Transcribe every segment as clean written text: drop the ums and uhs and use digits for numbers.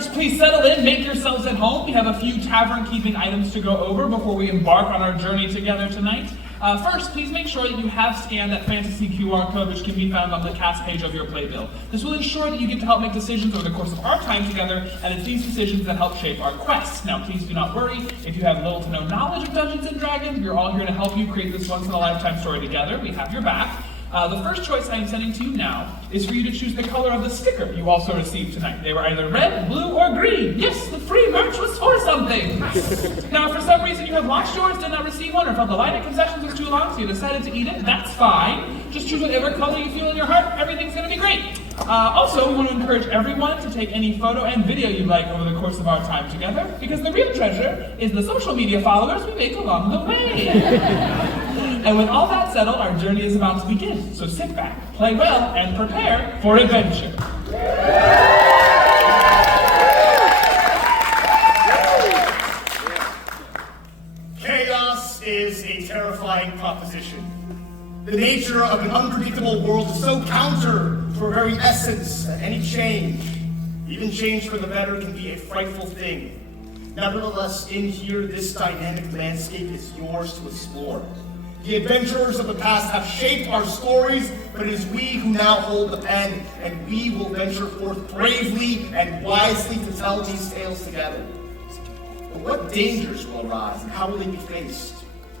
Travelers, please settle in, make yourselves at home. We have a few tavern-keeping items to go over before we embark on our journey together tonight. First, please make sure that you have scanned that fantasy QR code which can be found on the cast page of your playbill. This will ensure that you get to help make decisions over the course of our time together, and it's these decisions that help shape our quests. Now, please do not worry if you have little to no knowledge of Dungeons & Dragons. We're all here to help you create this once-in-a-lifetime story together. We have your back. The first choice I am sending to you now is for you to choose the color of the sticker you also received tonight. They were either red, blue, or green. Yes, the free merch was for something. Now, if for some reason you have lost yours, did not receive one, or felt the line at concessions was too long, so you decided to eat it, that's fine. Just choose whatever color you feel in your heart. Everything's going to be great. Also, we want to encourage everyone to take any photo and video you'd like over the course of our time together, because the real treasure is the social media followers we make along the way. And with all that settled, our journey is about to begin. So sit back, play well, and prepare for adventure. Chaos is a terrifying proposition. The nature of an unpredictable world is so counter to our very essence that any change, even change for the better, can be a frightful thing. Nevertheless, in here, this dynamic landscape is yours to explore. The adventurers of the past have shaped our stories, but it is we who now hold the pen, and we will venture forth bravely and wisely to tell these tales together. But what dangers will arise, and how will they be faced?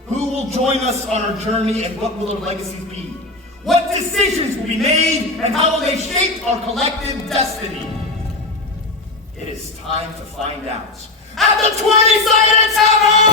Who will join us on our journey, and what will our legacies be? What decisions will be made, and how will they shape our collective destiny? It is time to find out. At the 20-sided Tavern!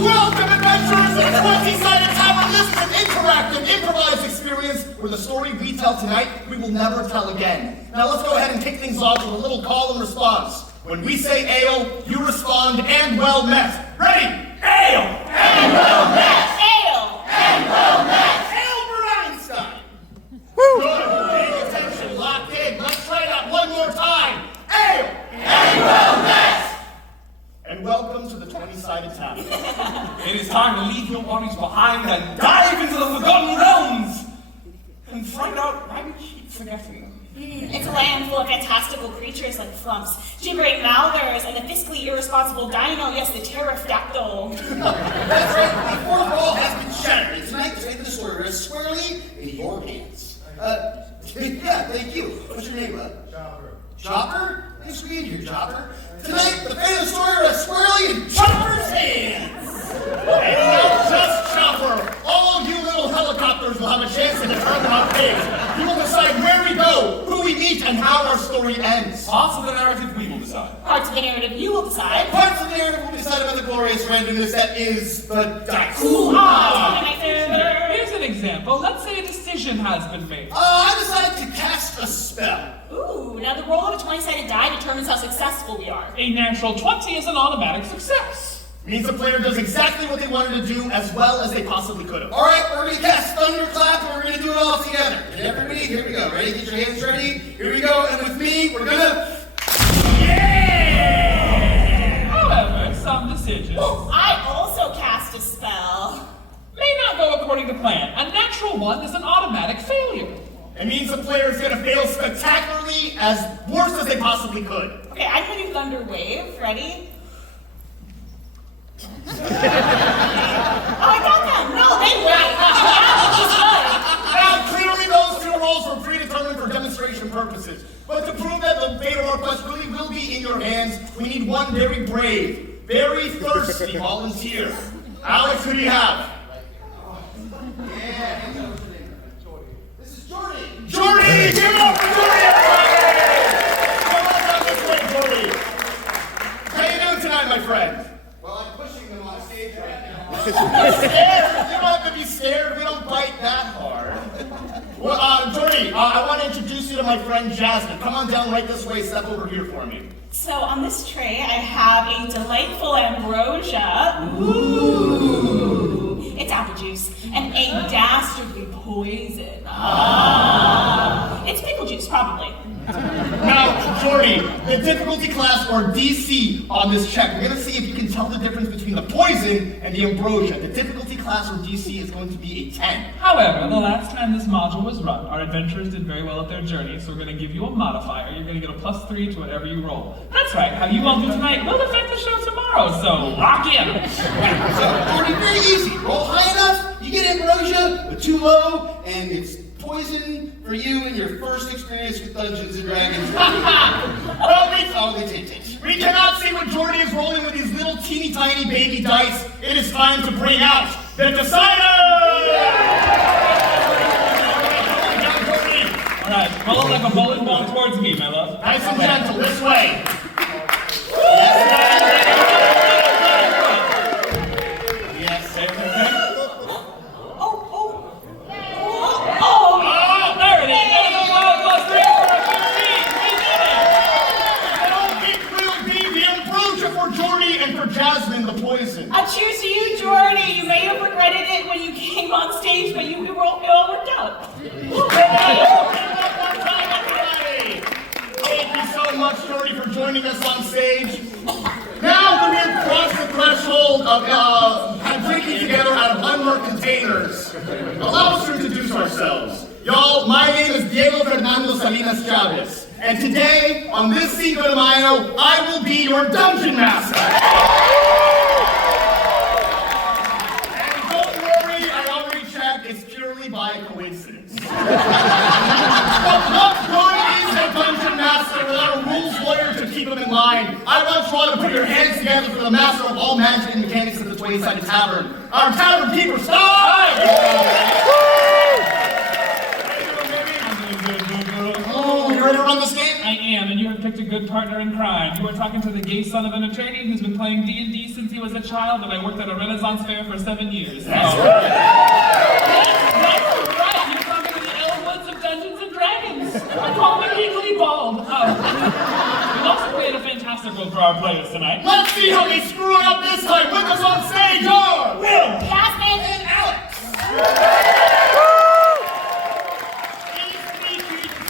Welcome, adventurers, to the 20-sided Tavern. This is an interactive, improvised experience where the story we tell tonight, we will never tell again. Now let's go ahead and kick things off with a little call and response. When we say ale, you respond, and well met. Ready? Ale! And well met! Ale! And well met! Albert Einstein! Woo! Good. Paying attention, locked in. Let's try that one more time. Ale! And well met! And welcome to the 20-sided Tavern. It is time to leave your worries behind and dive into the forgotten realms and find out why we keep forgetting them. It's a land full of fantastical creatures like flumps, gibbering mouthers, and the fiscally irresponsible dino, yes, the pterodactyl. That's right, the fourth wall has been shattered. Tonight, the fate of the story rests squarely in your hands. Yeah, thank you. What's your name, Chopper. Chopper? Thanks for being here, Chopper. Tonight, the fate of the story rests squarely in Chopper's hands! And not just Chopper! All you little helicopters will have a chance to determine our fate. You will decide where we go, who we meet, and how our story ends. Parts of the narrative we will decide. Parts of the narrative you will decide. Parts of the narrative will be decided by the glorious randomness that is the dice. Ooh, Here's an example. Let's say a decision has been made. I decided to cast a spell. Ooh, now the roll of a 20-sided die determines how successful we are. A natural 20 is an automatic success. Means the player does exactly what they wanted to do as well as they possibly could have. All right, we're going to cast Thunderclap, and we're going to do it all together. And everybody, here we go. Ready? Get your hands ready. Here we go. And with me, we're going to... Yeah! However, some decisions I also cast a spell. may not go according to plan. A natural 1 is an automatic failure. It means the player is going to fail spectacularly, as worse as they possibly could. Okay, I'm going to do Thunder Wave. Ready? Oh, I got them! No, they win! Now, clearly those two rolls were predetermined for demonstration purposes. But to prove that the fate of our quest really will be in your hands, we need one very brave, very thirsty volunteer. Alex, who do you have? Yeah, this is Jordy! Jordy! Give it up for Jordy, everybody! Come on down this way, Jordy. How you doing tonight, my friend? Well, I'm pushing them on stage right now. You're scared? You don't have to be scared. We don't bite that hard. Well, Jordy, I want to introduce you to my friend Jasmin. Come on down right this way. Step over here for me. So on this tray, I have a delightful ambrosia. Ooh. It's apple juice. And a dastardly poison. Ah. It's pickle juice, probably. Now, Jordy, the difficulty class or DC on this check. We're gonna see if you can tell the difference between the poison and the ambrosia. The difficulty class or DC is going to be a 10. However, the last time this module was run, our adventurers did very well at their journey, so we're going to give you a modifier. You're going to get a +3 to whatever you roll. That's right, how you all do tonight will affect the show tomorrow, so rock in! So, Jordy, very easy. Roll high enough, you get ambrosia, but too low, and it's poison for you in your first experience with Dungeons and Dragons. We cannot see what Jordy is rolling with these little teeny tiny baby dice. It is time to bring out the decider! Alright, roll like a bowling ball towards me, my love. Nice and gentle, this way. Yes. There it is! That is a +3 for a 15! We did it! It will be the ambrosia for Jordy and for Jasmin, the poison. A cheers to you, Jordy. You may have regretted it when you came on stage, but it all worked out. Thank you so much, Jordy, for joining us on stage. Now that we have crossed the threshold of drinking together out of unmarked containers, allow us to introduce ourselves. Y'all, my name is Diego Fernando Salinas Chavez, and today, on this Cinco de Mayo, I will be your dungeon master. And don't worry, I already checked, it's purely by coincidence. But what good is a dungeon master without a rules lawyer to keep them in line? I want you all to put your hands together for the master of all magic and mechanics of the Twayside Tavern, our tavern keeper, Stompoly! You ready to run this game? I am, and you have picked a good partner in crime. You are talking to the gay son of an attorney who's been playing D&D since he was a child, and I worked at a Renaissance fair for 7 years. That's right! You're talking to the Elwoods of Dungeons and Dragons! I call him legally bald. We've also created a fantastic role for our players tonight. Let's see how they screw it up this time! With us on stage are Will, Jasmin, and Alex!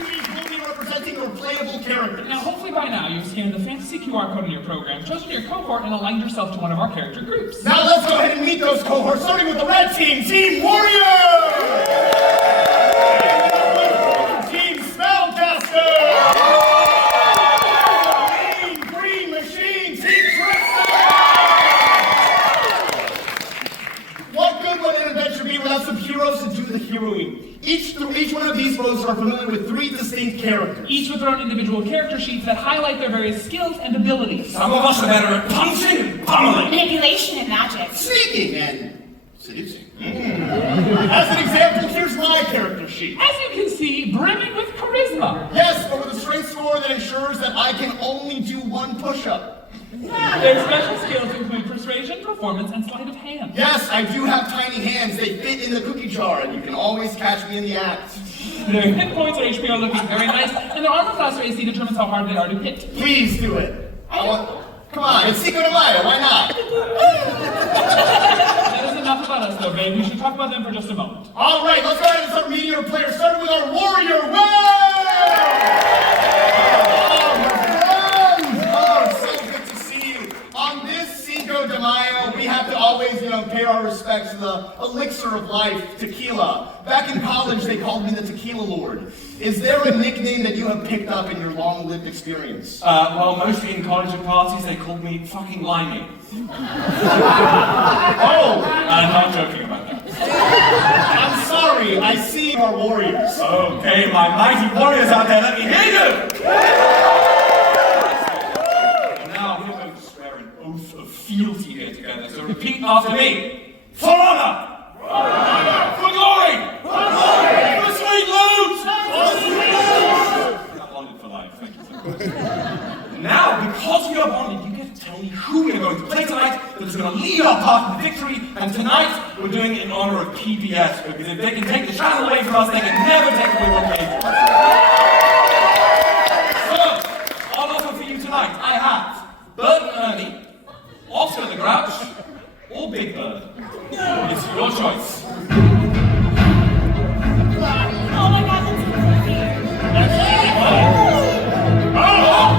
These will be representing your playable characters. Now, hopefully by now you've scanned the fantasy QR code in your program, chosen your cohort, and aligned yourself to one of our character groups. Now let's go ahead and meet those cohorts, starting with the red team, Team Warrior! Team Spellcaster! Green Machine, Team Trickster! What good would an adventure be without some heroes to do the heroing? Each one of these roles are familiar with 3 distinct characters. Each with their own individual character sheets that highlight their various skills and abilities. Some of us are better at punching and pummeling. manipulation and magic. Sneaking and seducing. As an example, here's my character sheet. As you can see, brimming with charisma. Yes, but with a strength score that ensures that I can only do 1 push-up. Their special skills include persuasion, performance, and sleight of hand. Yes, I do have tiny hands. They fit in the cookie jar, and you can always catch me in the act. Their hit points or HP are looking very nice, and their armor class or AC determines how hard they are to hit. Please do it. Come on, it's Cinco de Mayo, why not? That is enough about us, though, babe. We should talk about them for just a moment. All right, let's go ahead and start meeting our players, starting with our warrior, Will! Oh, so good to see you. On this Cinco de Mayo, we have to always, pay our respects to the elixir of life, tequila. Back in college, they called me the Tequila Lord. Is there a nickname that you have picked up in your long-lived experience? Well, mostly in college and parties, they called me fucking Limey. Oh! I'm not joking about that. I'm sorry, I see you are warriors. Okay, my mighty warriors out there, let me hear you! And now we're going to swear an oath of fealty here together, so repeat after me. For honor! For glory! For sweet loot! I'm bonded for life, thank you so much. Now, because we are bonded, you get to tell me who we are going to play tonight that is going to lead our path to victory, and tonight we're doing it in honor of PBS, because if they can take the channel away from us, they can never take away what came from us. So, on offer for you tonight, I have Bert and Ernie, Oscar the Grouch, or Big Bird. It's your choice. Oh my god, that's so weird. Oh!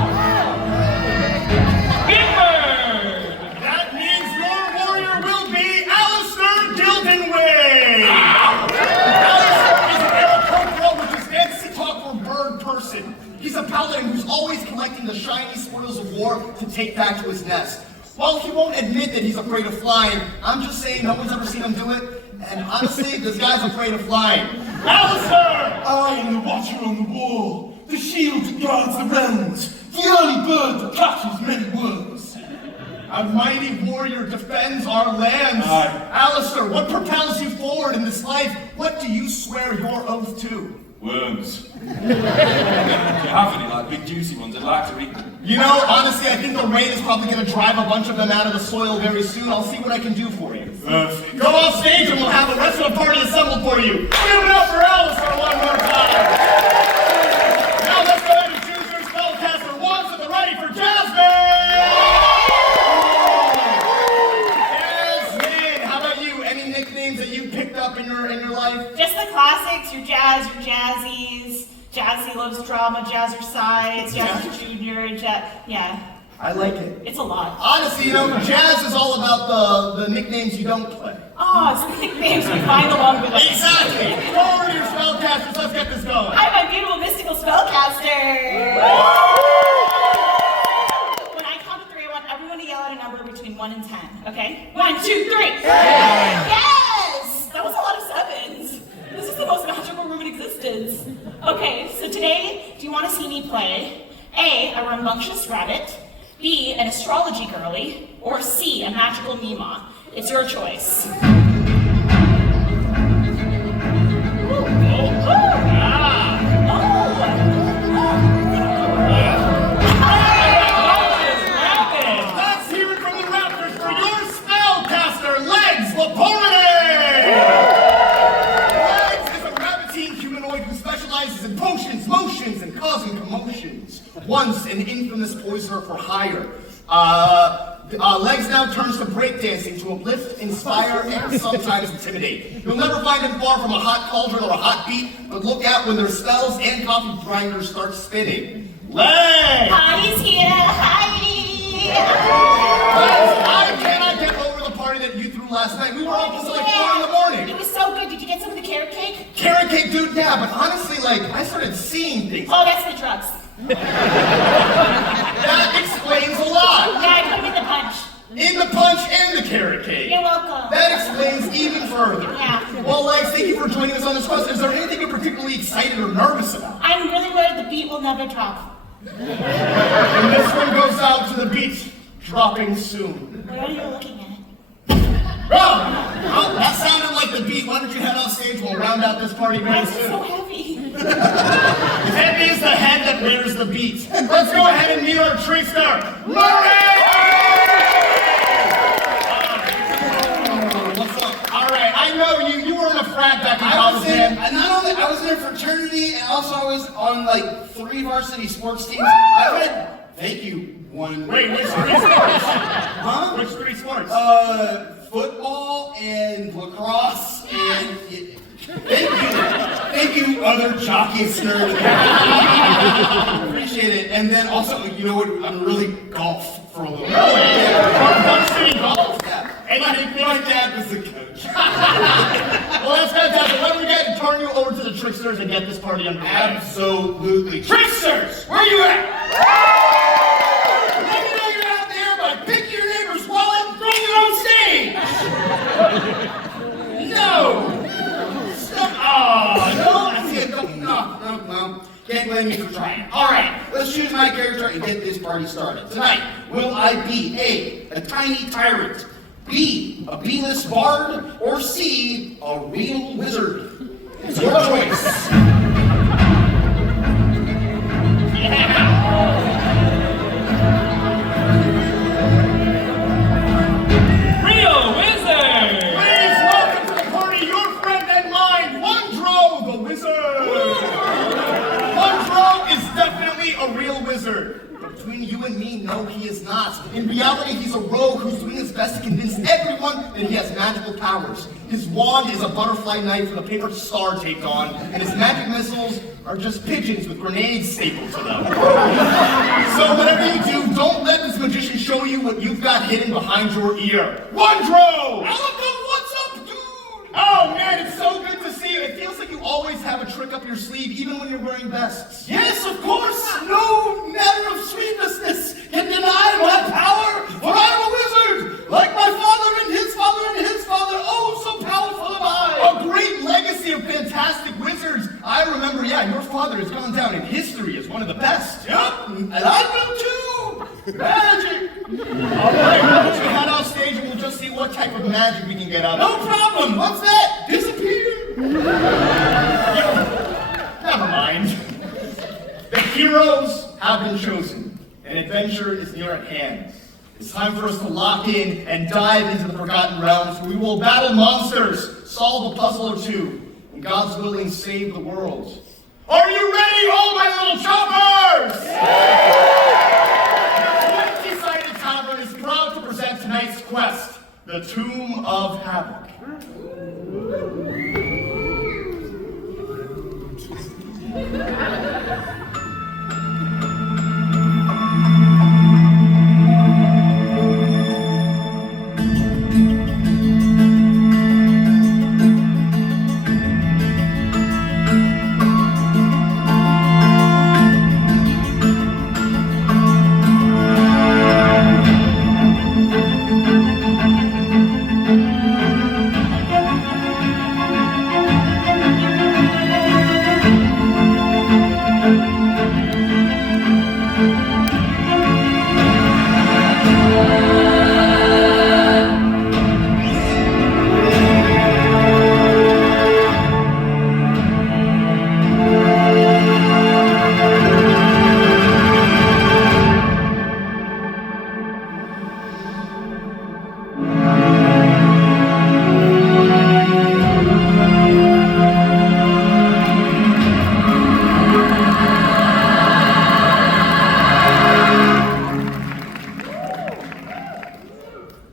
door to take back to his nest. While he won't admit that he's afraid of flying, I'm just saying no one's ever seen him do it. And honestly, this guy's afraid of flying. Alistair! I am the watcher on the wall, the shield that guards the realms, the early bird that catches many worms. A mighty warrior defends our lands. Aye. Alistair, what propels you forward in this life? What do you swear your oath to? Worms. Do you have any, like, big juicy ones I'd like to eat? You know, honestly, I think the rain is probably going to drive a bunch of them out of the soil very soon. I'll see what I can do for you. Perfect. Go off stage and we'll have the rest of the party assembled for you. Give it up for Alistair one more time. Now let's go ahead and choose your spellcaster once at the ready for Jasmin! Jasmin, how about you? Any nicknames that you picked up in your life? Just the classics, your jazz, your jazzies. Jazzy loves drama, jazzercise, Jazzy Junior, yeah. I like it. It's a lot. Honestly, you know, jazz is all about the nicknames you don't play. Oh, it's the nicknames we find along the way. Exactly! Go over to your spellcasters, let's get this going. I'm a beautiful mystical spellcaster. When I count to 3, I want everyone to yell at a number between 1 and 10, okay? 1, 2, 3! Yes! That was a lot of 7s. This is the most magical room in existence. Okay, so today, do you want to see me play A, a rambunctious rabbit, B, an astrology girly, or C, a magical Mima? It's your choice. Let's hear it from the Raptors for your spellcaster, Legs Laporte! Legs is a rabbitine humanoid who specializes in potions, motions, and causing commotions. Once an infamous poisoner for hire. Legs now turns to breakdancing to uplift, inspire, and sometimes intimidate. You'll never find him far from a hot cauldron or a hot beat, but look out when their spells and coffee grinders start spinning. Legs! Heidi's here, Heidi! Legs, I cannot get over the party that you threw last night. We were all until like 4 in the morning. It was so good. Did you get some of the carrot cake? Carrot cake, dude, yeah, but honestly, like, I started seeing things. Oh, that's the drugs. That explains a lot. Yeah, I put them in the punch. In the punch and the carrot cake. You're welcome. That explains even further. Yeah. Well, Legs, thank you for joining us on this quest. Is there anything you're particularly excited or nervous about? I'm really worried the beat will never drop. And this one goes out to the beat, dropping soon. Where are you looking at? Oh, that sounded like the beat. Why don't you head off stage? We'll round out this party Why very is it so soon. heavy? Heavy is the head that bears the beat. Let's go ahead and meet our Trickster, Murray! What's up? All right, I know you were in a frat back in college, man. I was in a fraternity, and also I was on like 3 varsity sports teams. Thank you. One. Wait, which 3 sports? Huh? Which 3 sports? Football and lacrosse and. Thank you, other jockeys, nerd. Appreciate it. And then also, you know what? I'm really golf for a little bit. Varsity golf? Yeah. And My dad was the coach. Well, that's fantastic. Let me turn you over to the Tricksters and get this party underway. Absolutely. Tricksters, where you at? Let me know you're out there by picking your neighbor's wallet and throwing it on stage. No. No. Can't blame me for trying. All right, let's choose my character and get this party started. Tonight, will I be A, a tiny tyrant, B, a B-list bard, or C, a real wizard? It's your choice. Real wizard! Please welcome to the party your friend and mine, Wondro the Wizard! Wondro is definitely a real wizard. But between you and me, no, he is not. In reality, he's a rogue who's doing his best to convince everyone that he has magical powers. His wand is a butterfly knife with a paper star taped on, and his magic missiles are just pigeons with grenades stapled to them. So whatever you do, don't let this magician show you what you've got hidden behind your ear. Wondro! What's up, dude? Oh man, it's so good to see you. It feels like you always have a trick up your sleeve, even when you're wearing vests. Yes, of course. No matter of sweetness can deny yeah, your father has gone down in history as one of the best. Yup, and I will too. Magic. All right, why don't you head off stage and we'll just see what type of magic we can get out No of. problem. What's that? Disappear. Never mind. The heroes have been chosen, and adventure is near at hand. It's time for us to lock in and dive into the Forgotten Realms, where we will battle monsters, solve a puzzle or two, and God's willing save the world. Are you ready, all my little choppers? The 20-sided Tavern is proud to present tonight's quest, the Tomb of Havoc.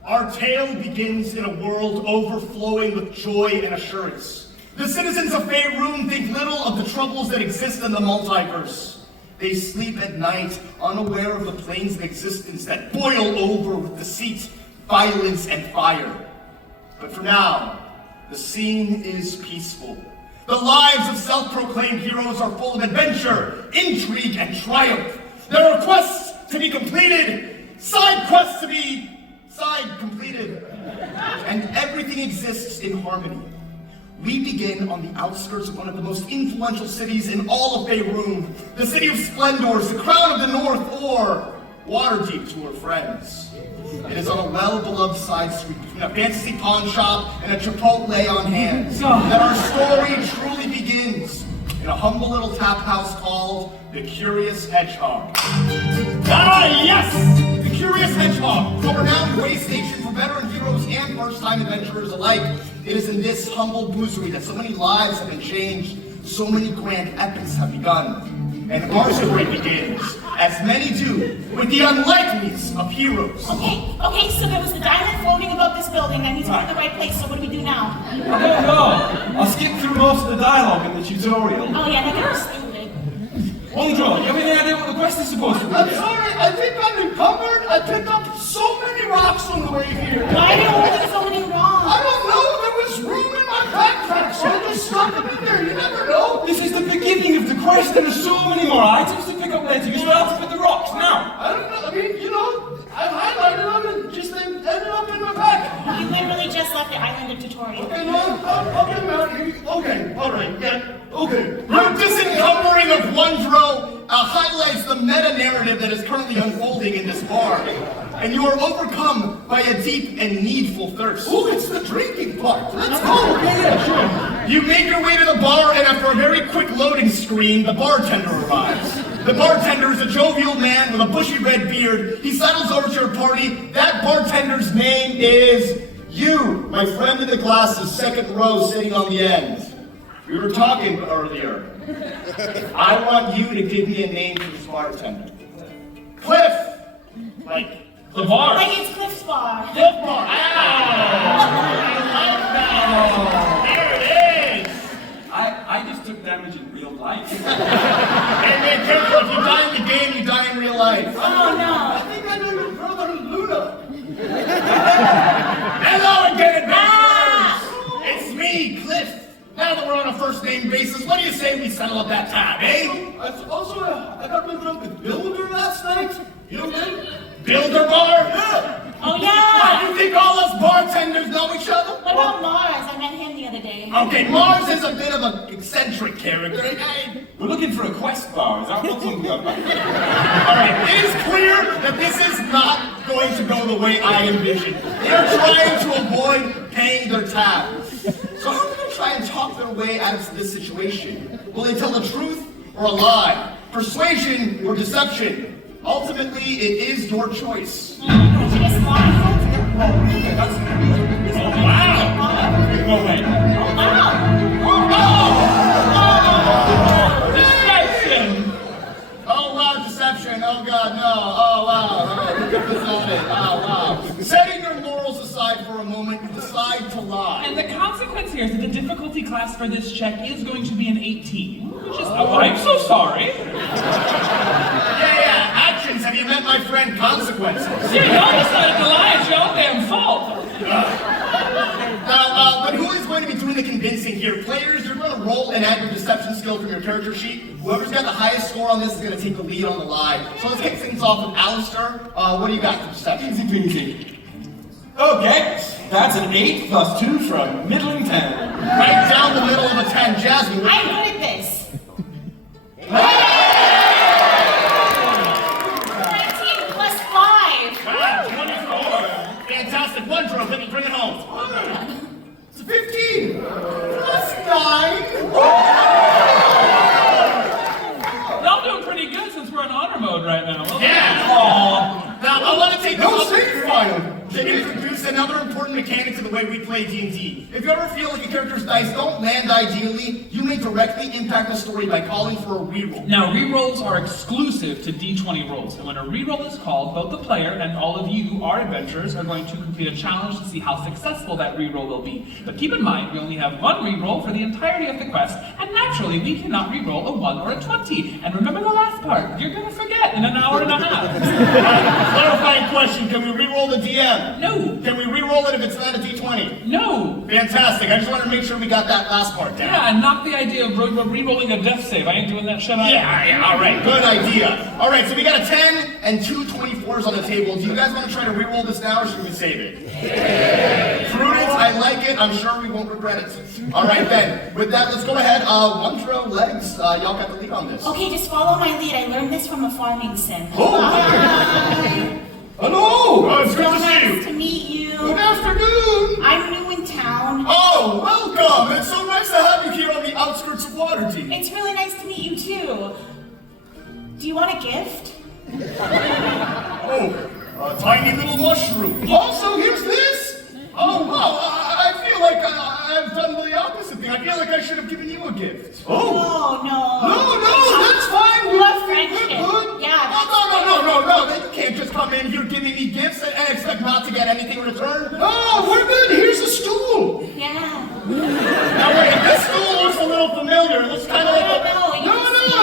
Our tale begins in a world overflowing with joy and assurance. The citizens of Faerun think little of the troubles that exist in the multiverse. They sleep at night, unaware of the planes of existence that boil over with deceit, violence, and fire. But for now, the scene is peaceful. The lives of self-proclaimed heroes are full of adventure, intrigue, and triumph. There are quests to be completed, side quests to be completed, and everything exists in harmony. We begin on the outskirts of one of the most influential cities in all of Faerun, the city of Splendors, the crown of the north, or Waterdeep to her friends. It is on a well-beloved side street between a fantasy pawn shop and a Chipotle on hand that our story truly begins in a humble little tap house called the Curious Hedgehog. Ah, yes! The Curious Hedgehog, a renowned way station for veteran heroes and first-time adventurers alike. It is in this humble boozery that so many lives have been changed, so many grand epics have begun. And our story begins, as many do, with the unlikeliest of heroes. Okay, so there was the diamond floating above this building. That means we're in the right place, so what do we do now? I don't know. I skipped through most of the dialogue in the tutorial. Oh yeah, that was stupid. Wondro, you have any idea what the quest is supposed to be? I'm sorry, I think I'm encumbered. I picked up so many rocks on the way here. Why do you hold so many wrong? I don't know, there was room in my backpack, so I just stuck them in there. You never know. This is the beginning of the quest. There are so many more items to pick up later. You still have to put the rocks now. I don't know, I mean, you know, I highlighted them and just they ended up in my back. You literally just left the island of tutorial. Okay, no, I'll get them out here. Okay, alright, yeah, okay. Your disencumbering of Wondro highlights the meta-narrative that is currently unfolding in this bar. And you are overcome by a deep and needful thirst. Ooh, it's the drinking part. Let's go. Okay, yeah, sure. You make your way to the bar, and after a very quick loading screen, the bartender arrives. The bartender is a jovial man with a bushy red beard. He sidles over to your party. That bartender's name is you, my friend in the glasses, second row, sitting on the end. We were talking earlier. I want you to give me a name for this bartender. Cliff! Like the bar. Like it's Cliff's bar. Cliff Bar. I like that. There it is. I just took damage in real life. Hey man, careful. If you die in the game, you die in real life. Oh no. I think I know your brother Luna. Hello again, adventurers! It's me, Cliff. Now that we're on a first name basis, what do you say we settle up that tab, eh? Also, I got real drunk with Builder last night. You know him? Builder Bar? Yeah. Oh Why, yeah. you think all us bartenders know each other? What about Mars? I met him the other day. Okay, Mars is a bit of an eccentric character. Hey, What looking for a quest bar. Is that what's on the other? Alright, it is clear that this is not going to go the way I envisioned. They're trying to avoid paying their tabs. So how are they going to try and talk their way out of this situation? Will they tell the truth or a lie? Persuasion or deception? Ultimately, it is your choice. Did you just lie? Okay, that's... Oh, wow! No, wait. Deception! Oh wow, deception. Oh god, no. Oh wow. Oh, look at this open. Oh wow. Setting your morals aside for a moment, you decide to lie. And the consequence here is that the difficulty class for this check is going to be an 18, which is... Oh, I'm so sorry. Yeah. Actions. Have you met my friend Consequences? Yeah, y'all decided to lie. It's your own damn fault. Now, but who is going to be doing the convincing here? Players, you're going to roll and add your deception skill from your character sheet. Whoever's got the highest score on this is going to take the lead on the lie. So let's kick things off with Alistair. What do you got for deception? Easy peasy. Okay, that's an 8 plus 2 from middling 10. Right down the middle of a 10. Jasmin. I'm good at this. 19 plus 5. Wow, 24. Fantastic. One drone, bring it home. It's a 15. Plus 9. Y'all doing pretty good since we're in honor mode right now. Well, Yeah. Aw. Now, I want to take No this save file. to introduce another important mechanic to the way we play D&D. If you ever feel like a character's dice don't land ideally, you may directly impact the story by calling for a reroll. Now, rerolls are exclusive to D20 rolls, and when a reroll is called, both the player and all of you, our adventurers, are going to complete a challenge to see how successful that reroll will be. But keep in mind, we only have one reroll for the entirety of the quest, and naturally, we cannot reroll a 1 or a 20. And remember the last part, you're gonna forget in an hour and a half. Clarifying question, can we reroll the DM? No, Can we reroll it if it's not a D20? no. Fantastic, I just wanted to make sure we got that last part down. Yeah, and not the idea of re-rolling a death save. I ain't doing that shit either. Yeah, alright, good idea. Alright, so we got a 10 and 2 24s on the table. Do you guys want to try to reroll this now or should we save it? Prudence, I like it. I'm sure we won't regret it. Alright then, with that, let's go ahead. Wondro, Legs, y'all got the lead on this. Okay, just follow my lead. I learned this from a farming sim. Oh, Hi. hello! It's good to see Nice you. to meet you. Good afternoon! I'm new in town. Oh, welcome! It's so nice to have you here on the outskirts of Waterdeep. It's really nice to meet you too. Do you want a gift? Oh, a tiny little mushroom. Also, here's this! Oh, wow, I feel like I've done the opposite thing. I feel like I should have given you a gift. Oh! No. No, that's fine. We love We're friendship. good. Yeah. No. You can't just come in here giving me gifts and expect not to get anything in return. No, we're good. Here's a stool. Yeah. Now wait, this stool looks a little familiar. It looks kind of like a... No,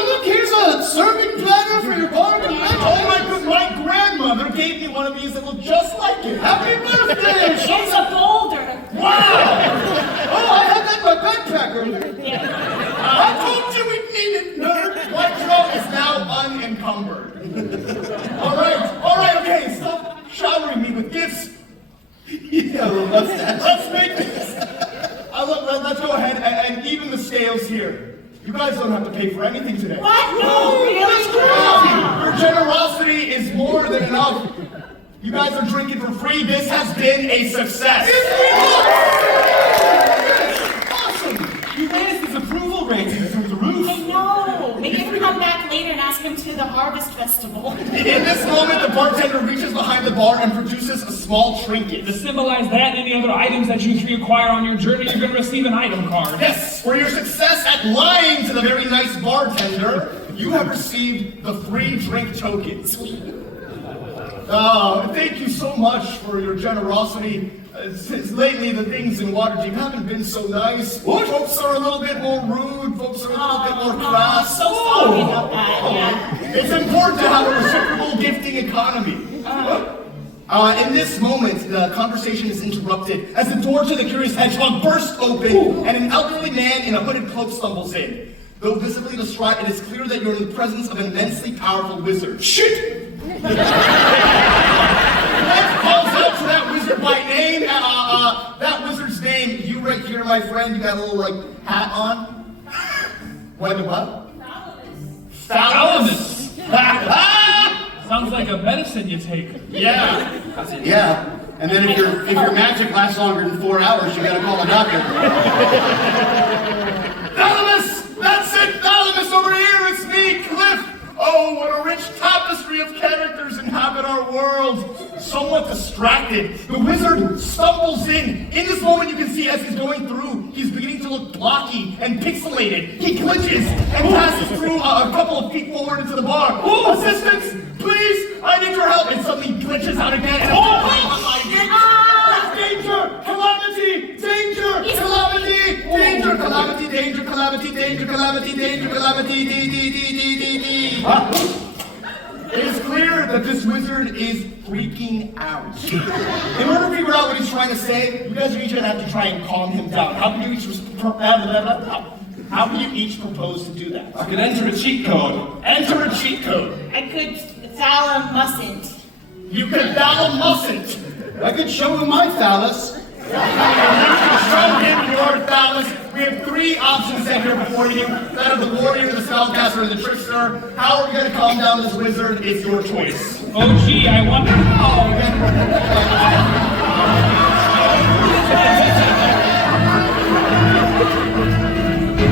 look, here's a serving platter for your bargain. Oh my grandmother gave me one of these that look just like it. Happy birthday! It's a boulder. Wow! Oh, I had that in my backpack earlier. Yeah. I told you we needed nerd. Wardrobe is now unencumbered. All right, okay, stop showering me with gifts. Yeah, well, Let's make this. Let's go ahead and even the scales here. You guys don't have to pay for anything today. What? No, really? Your generosity is more than enough. You guys are drinking for free. This has been a success. Awesome! You raised his approval rating through the roof. I know. Maybe I can come back later and ask him to the harvest festival. In this moment, the bartender reaches behind the bar and produces a small trinket. To symbolize that and any other items that you 3 acquire on your journey, you're going to receive an item card. Yes, for your success at lying to the very nice bartender, you have received the free drink token. Sweet. Thank you so much for your generosity. Since lately, the things in Waterdeep haven't been so nice. Folks are a little bit more rude. Folks are a little bit more No, I'm crass. so sorry about that. Yeah. It's important to have a reciprocal gifting economy. In this moment, the conversation is interrupted as the door to the Curious Hedgehog bursts open and an elderly man in a hooded cloak stumbles in. Though visibly distraught, it is clear that you're in the presence of an immensely powerful wizard. Shit! Lex calls out to that wizard by name. That wizard's name, you right here, my friend. You got a little, hat on. What? Salinas. Sounds like a medicine you take. Yeah. Yeah. And then if your magic lasts longer than 4 hours, you gotta call a doctor. Thalamus! That's it! Thalamus over here! It's me, Cliff! Oh, what a rich tapestry of characters inhabit our world! Somewhat distracted, the wizard stumbles in. In this moment, you can see as he's going through, he's beginning to look blocky and pixelated. He glitches and passes through a couple of feet forward into the bar. Oh, assistance! Please! I need your help! And suddenly glitches out again. And danger! Calamity! Danger! Calamity! Danger! Calamity! Danger! Calamity! Danger! Calamity! Danger! Calamity! It is clear that this wizard is freaking out. In order to figure out what he's trying to say, you guys are each gonna have to try and calm him down. How can you each propose to do that? I could enter a cheat code. Enter a cheat code. I could Thala mustn't. You could Thala mustn't. I could show him my phallus. Show him your phallus. We have 3 options set here before you. That of the warrior, the spellcaster, and the trickster. How are we going to calm down this wizard? It's your choice. Oh gee, I wonder how.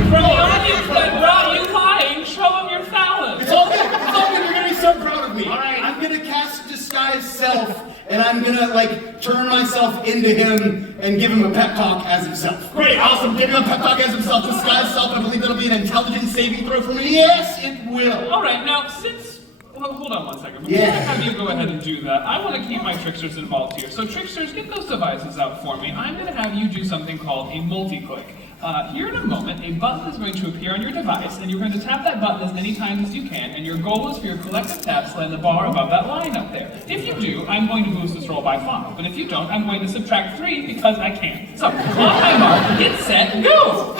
From the audience that brought you lying, show him your phallus. It's all good. It's all good. You're going to be so proud of me. All right, I'm gonna cast disguise self, and I'm gonna turn myself into him and give him a pep talk as himself. Great, awesome. Give him a pep talk as himself. Disguise self. I believe that'll be an intelligence saving throw for me. Yes, it will. All right, now hold on one second. Before Yeah. I have you go ahead and do that, I want to keep my tricksters involved here. So tricksters, get those devices out for me. I'm going to have you do something called a multi-click. Here in a moment, a button is going to appear on your device, and you're going to tap that button as many times as you can, and your goal is for your collective taps to land the bar above that line up there. If you do, I'm going to boost this roll by 5, but if you don't, I'm going to subtract 3 because I can. So, on my mark, get set, go!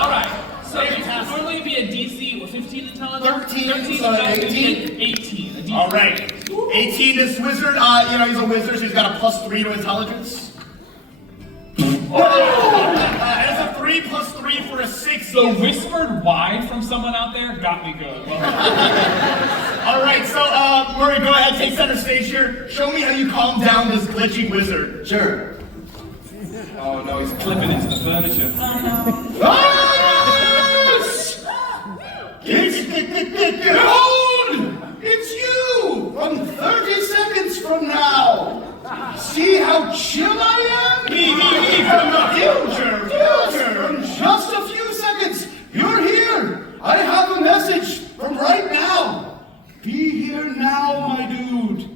Alright, so it would normally be a DC 15 intelligence? 13, so 18. 18. A DC. All right. 18, this wizard, he's a wizard, so he's got a +3 to intelligence. That's a 3 + 3 for a 6. The whispered wide from someone out there got me good. Well, All right, so Murray, go ahead, take center stage here. Show me how you calm down this glitchy wizard. Sure. Oh no, he's clipping into the furniture. Yes! Behold! It's you! From 30 seconds from now! See how chill I am? Me from the future! In just a few seconds, you're here! I have a message from right now! Be here now, my dude!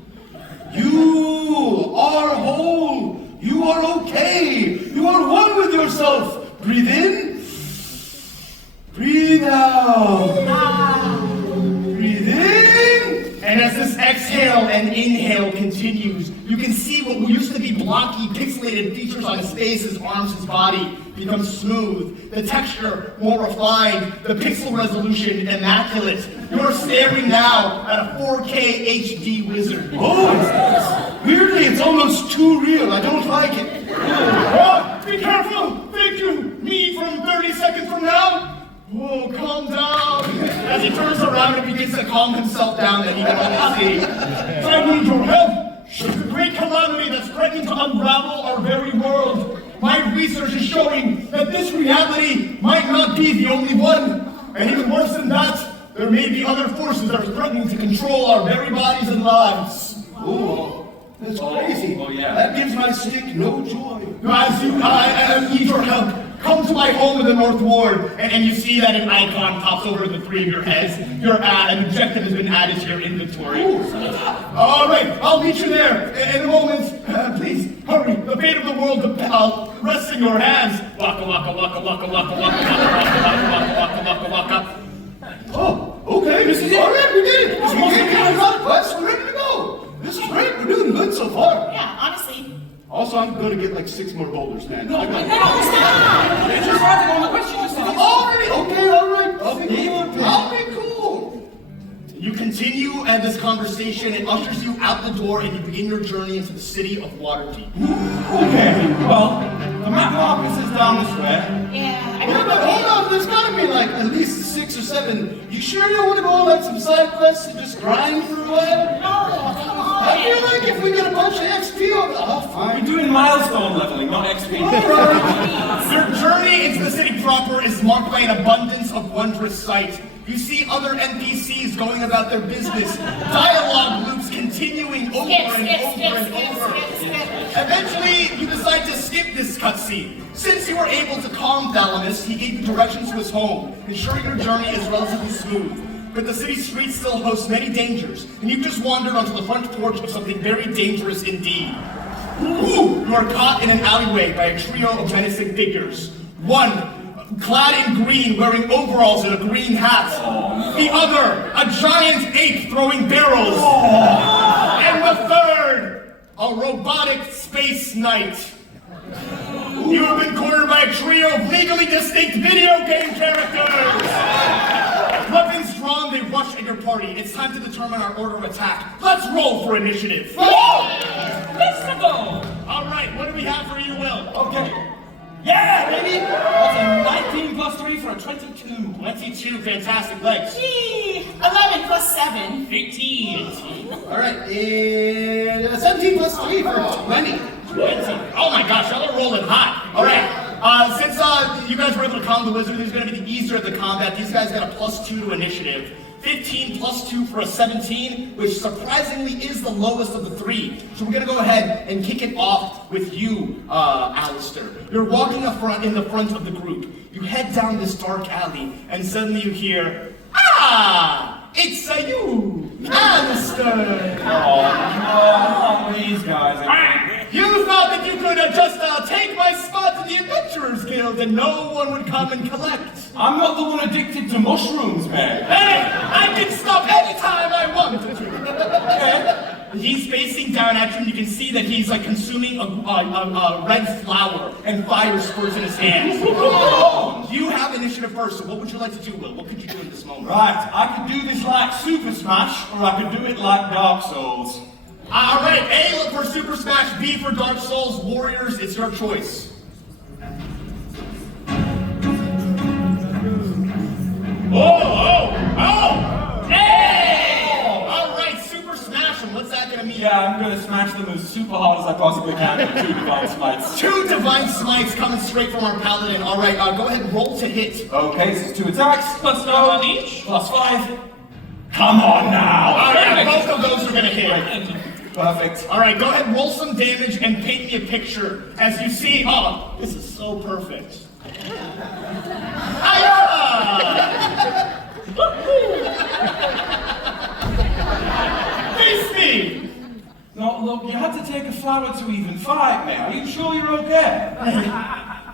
You are whole! You are okay! You are one with yourself! Breathe in. Breathe out. Breathe in. And as this exhale and inhale continues, you can see what used to be blocky, pixelated features on his face, his arms, his body become smooth. The texture more refined, the pixel resolution immaculate. You're staring now at a 4K HD wizard. Oh, weirdly, it's almost too real. I don't like it. Oh, be careful! Thank you! Me from 30 seconds from now? Oh, calm down! As he turns around and begins to calm himself down, that he can only see. I need your help! It's a great calamity that's threatening to unravel our very world. My research is showing that this reality might not be the only one. And even worse than that, there may be other forces that are threatening to control our very bodies and lives. Oh, that's crazy. Oh, yeah. That gives my stick no joy. As I need your help. Come to my home in the North Ward, and you see that an icon pops over the 3 of your heads. Your an objective has been added to your inventory. All right, I'll meet you there in a moment. Please hurry. The fate of the world rests in your hands. Waka waka waka waka waka waka waka waka waka waka. Oh, okay, this is all right. We did it. We got a quest. We're ready to go. This is great. We're doing good so far. Yeah, honestly. Also, I'm gonna get like 6 more boulders, man. No, stop! It's just right on the question. Already? Okay, all right. I'll be cool. You continue this conversation, it ushers you out the door, and you begin your journey into the city of Waterdeep. Okay, well, the map markers is down this way. Yeah, I Yeah, know. but hold on, there's gotta be like at least 6 or 7. You sure you don't want to go on like some side quests and just grind for a while? No, come on. I feel like if we get a bunch of XP on We're fine. doing milestone leveling, not XP. Your journey into the city proper is marked by an abundance of wondrous sight. You see other NPCs going about their business, dialogue loops continuing over and over. Eventually, you decide to skip this cutscene. Since you were able to calm Salinas, he gave you directions to his home, ensuring your journey is relatively smooth. But the city streets still host many dangers, and you've just wandered onto the front porch of something very dangerous indeed. Ooh, you are caught in an alleyway by a trio of menacing figures. One, clad in green, wearing overalls and a green hat. The other, a giant ape throwing barrels. And the third, a robotic space knight. You have been cornered by a trio of legally distinct video game characters. Weapons drawn, they rush at your party. It's time to determine our order of attack. Let's roll for initiative. Let's go! All right, what do we have for you, Will? Okay. Yeah, baby! That's a 19 plus 3 for a 22. 22, fantastic legs. Gee, 11 plus 7. 18. All right, and 17 plus 3 for 20. 20. Oh my gosh, y'all are rolling hot. All right. Since you guys were able to calm the wizard, who's going to be the easier at the combat, these guys got a +2 to initiative. 15 plus 2 for a 17, which surprisingly is the lowest of the 3. So we're going to go ahead and kick it off with you, Alistair. You're walking in the front of the group. You head down this dark alley, and suddenly you hear, "Ah! It's you, Alistair!" Oh, these guys again. You thought that you could just take my spot in the Adventurers Guild and no one would come and collect. I'm not the one addicted to mushrooms, man. Hey, I can stop anytime I want to. He's facing down at you, and you can see that he's like consuming a red flower, and fire spurts in his hands. You have initiative first, so what would you like to do, Will? What could you do in this moment? Right, I could do this like Super Smash, or I could do it like Dark Souls. All right, A for Super Smash, B for Dark Souls, Warriors, it's your choice. Oh! Hey! All right, Super Smash him. What's that gonna mean? Yeah, I'm gonna smash them as super hard as I possibly can with 2 divine smites. 2 divine smites coming straight from our paladin. All right, go ahead and roll to hit. Okay, so it's 2 attacks. Plus 5 on each. Plus 5. Come on now! All right, both of those are gonna hit. Perfect. All right, go ahead and roll some damage and paint me a picture as you see. Oh, this is so perfect. Hiya! Face me! No, look, you had to take a flower to even fight, man. Are you sure you're okay?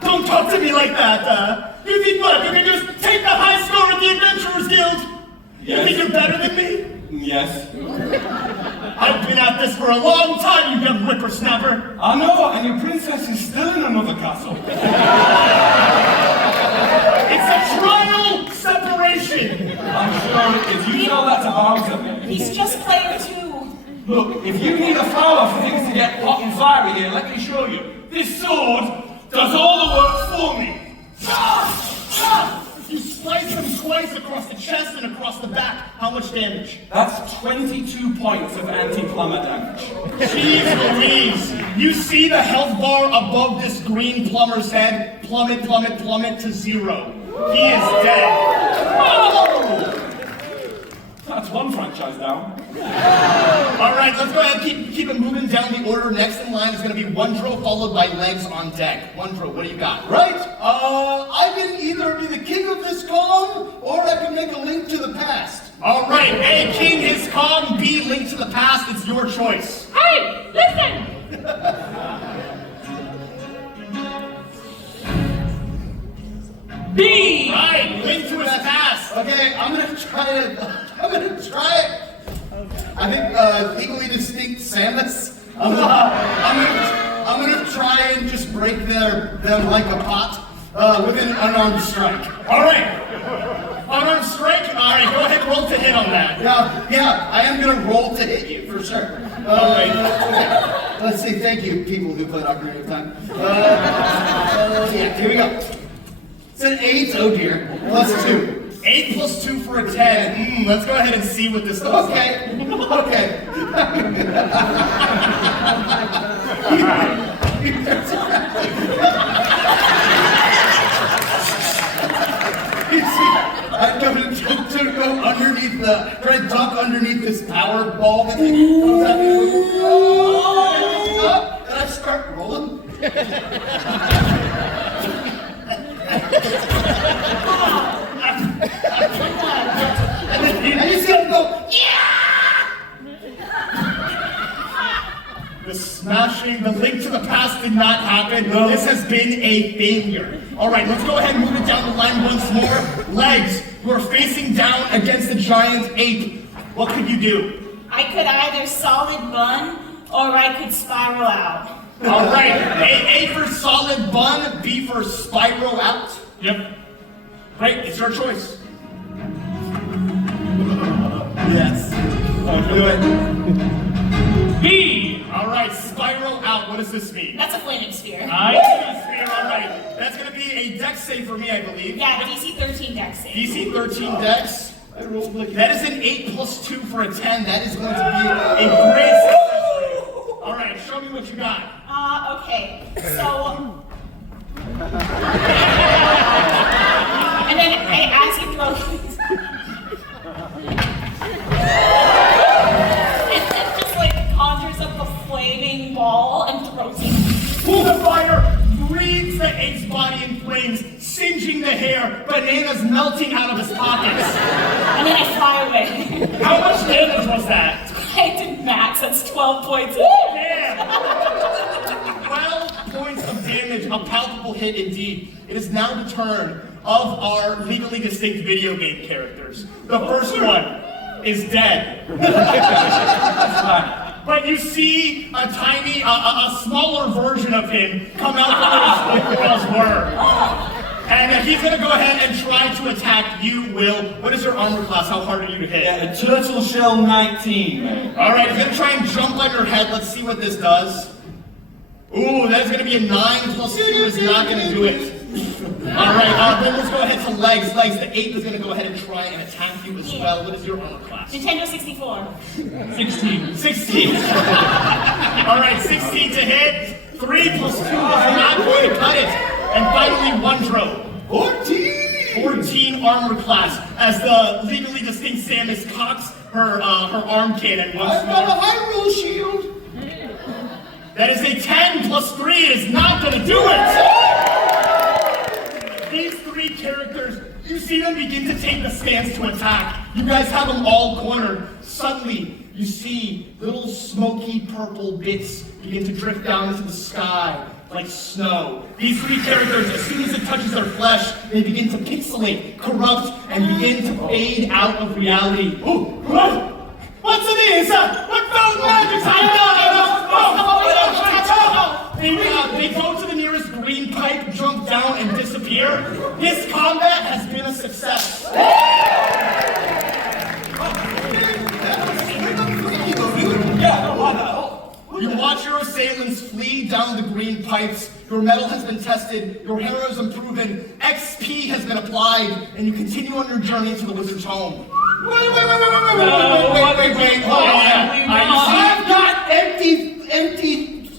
Don't talk to me like that. You think what? You can just take the high score at the Adventurers Guild? You think you're better than me? Yes. I've been at this for a long time, you young whippersnapper. I know, and your princess is still in another castle. It's a trial separation. I'm sure it is. You tell that to Bowser, man. He's just player 2. Look, if you need a flower for things to get hot and fiery here, let me show you. This sword does all the work for me. You slice him twice across the chest and across the back. How much damage? That's 22 points of anti-plumber damage. Jeez Louise. You see the health bar above this green plumber's head plummet to 0. He is dead. Oh! That's one franchise down. All right, let's go ahead and keep it moving down the order. Next in line is going to be Wondro, followed by Legs on deck. Wondro, what do you got? Right? I can either be the king of this column, or I can make a link to the past. All right, A, king is calm, B, link to the past. It's your choice. Hey, listen! B! Right, link to his past. Okay, I'm gonna try it. I think legally distinct Samus. I'm gonna try and just break them like a pot with an unarmed strike. All right. Unarmed strike? Alright, go ahead and roll to hit on that. Yeah, I am gonna roll to hit you, for sure. Alright. Okay. Let's see, thank you, people who played Ocarina of Time. Yeah, here we go. It's an 8, oh dear, plus 2. 8 plus 2 for a 10. Let's go ahead and see what this looks like. Okay. You see, I'm going to go underneath try to duck underneath this power ball that comes at me. And I start rolling. And you see him go, The smashing, the link to the past did not happen. No. This has been a failure. Alright, let's go ahead and move it down the line once more. Legs, you are facing down against the giant ape. What could you do? I could either solid bun or I could spiral out. Alright, A for solid bun, B for spiral out. Yep. Great, it's your choice. yes. Do it. B! Alright, spiral out. What does this mean? That's a flaming sphere. Nice sphere, alright. That's gonna be a dex save for me, I believe. Yeah, DC 13 dex save. DC 13 dex. I rolled like That is an 8 plus 2 for a 10. That is going to be a great success for you. Alright, show me what you got. Okay. So. And then as you throw these. It just like conjures up a flaming ball and throws it. The fire breathes the ape's body in flames, singeing the hair, bananas melting out of his pockets. And then I fly away. How much damage was that? I did max, that's 12 points. Damn! 12 points of damage, a palpable hit indeed. It is now the turn of our legally distinct video game characters. The first one is dead. But you see a tiny, a smaller version of him come out from where his overalls were. And he's gonna go ahead and try to attack you, Will. What is your armor class? How hard are you to hit? Yeah, a turtle shell 19, man. Alright, he's gonna try and jump on your head. Let's see what this does. Ooh, that's gonna be a 9 plus 2 is not gonna do it. Alright, then let's go ahead to legs. Legs, the 8 is gonna go ahead and try and attack you as well. What is your armor class? Nintendo 64. 16. 16. Alright, 16 to hit. 3 plus 2 is not going to cut it. And finally, Wondro. 14 armor class as the legally distinct Samus cocks her arm cannon once I've got a more. high roll shield. That is a 10 plus 3. It is not going to do it. These 3 characters, you see them begin to take the stance to attack. You guys have them all cornered. Suddenly, you see little smoky purple bits begin to drift down into the sky like snow. These 3 characters, as soon as it touches their flesh, they begin to pixelate, corrupt, and begin to fade out of reality. Ooh, what? What's this? What found magic? They go to the nearest green pipe, jump down, and disappear. This combat has been a success. You watch your assailants flee down the green pipes. Your mettle has been tested. Your heroism proven. XP has been applied, and you continue on your journey to the wizard's home. Wait. Hold on. I've got empty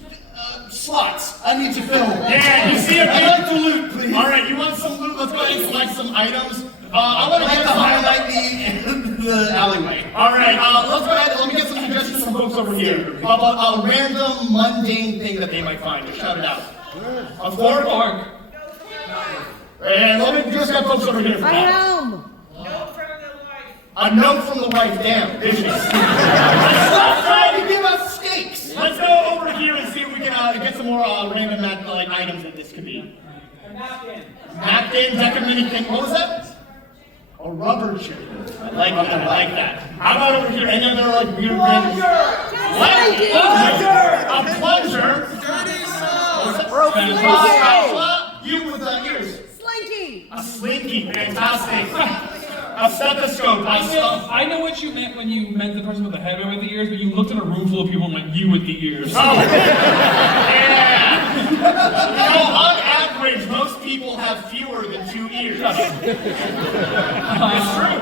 slots. I need to fill. Yeah, you see it? I'd like to loot, please. All right, you want some loot? Let's go ahead and select some items. I want I'd to like get to some. highlight the alleyway. All right, let's go ahead and let me get some suggestions from folks over here about a random, mundane thing that they might find. Just shout it out. A fork? And let me just get folks over here for that. A note from the wife. Damn, vicious. Stop trying to give us steaks. Let's go over here and see if we can get some more random items that this could be. A napkin. Napkin, deck of mini thing. What was that? A rubber chicken. I like that. How about over here? Any other weird random? What? A plunger. Broken You with the ears. Slinky. A slinky. Fantastic. A stethoscope. I know what you meant when you meant the person with the head with the ears, but you looked at a room full of people and went, you with the ears. Oh, yeah. On average, most people have fewer than 2 ears. It's true.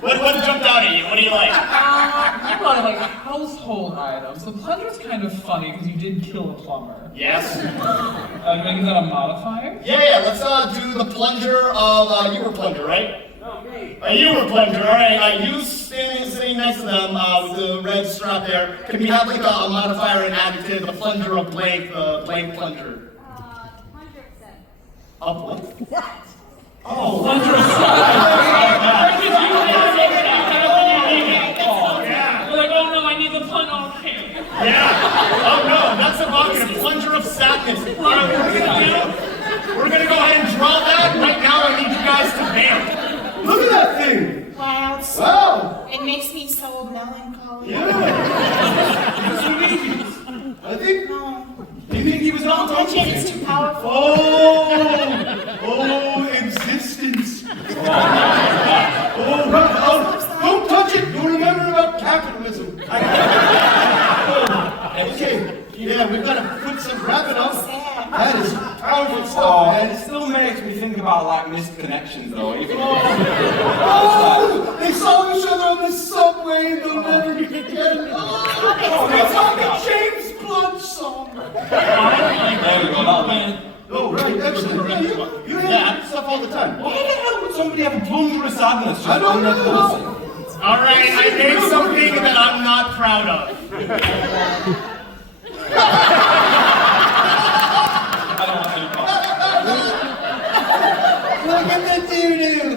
What jumped out at you? What do you like? You brought like household items. The plunder's kind of funny because you did kill a plumber. Yes. Is that a modifier? Yeah, let's do the plunger of, you were plunger, right? No, me. You were plunger, alright. You sitting next to them with the red strap there. Can we have like a modifier and adjective, the plunger of blank, the blank plunger? Plunger set. Of what? Set. Oh, Plunger of yeah. We're like, oh no, I need the plunge. Okay. Yeah. Oh no, that's evocative. Plunger of sadness. Alright, what we're gonna do, we're gonna go ahead and draw that. Right now, I need you guys to vamp. Look at that thing! Wow. Wow! It makes me so melancholy. Yeah. I think. No. You think he was Don't on touch it, it's too powerful. Oh, existence. Don't touch it. You'll remember about capitalism. Okay. Yeah, we've got to put some wrap it up. Sad. That is powerful stuff, Oh, man. it still makes me think about like missed connections though. Even Oh, they saw each other on the subway and they'll never meet again. Oh, it's like a James Blunt song. there we go. Oh, right, excellent. Yeah, you hear that stuff all the time. Why the hell would somebody have a plunger of sadness? I don't know. All right, I made something that I'm not proud of. Look at the doo-doo.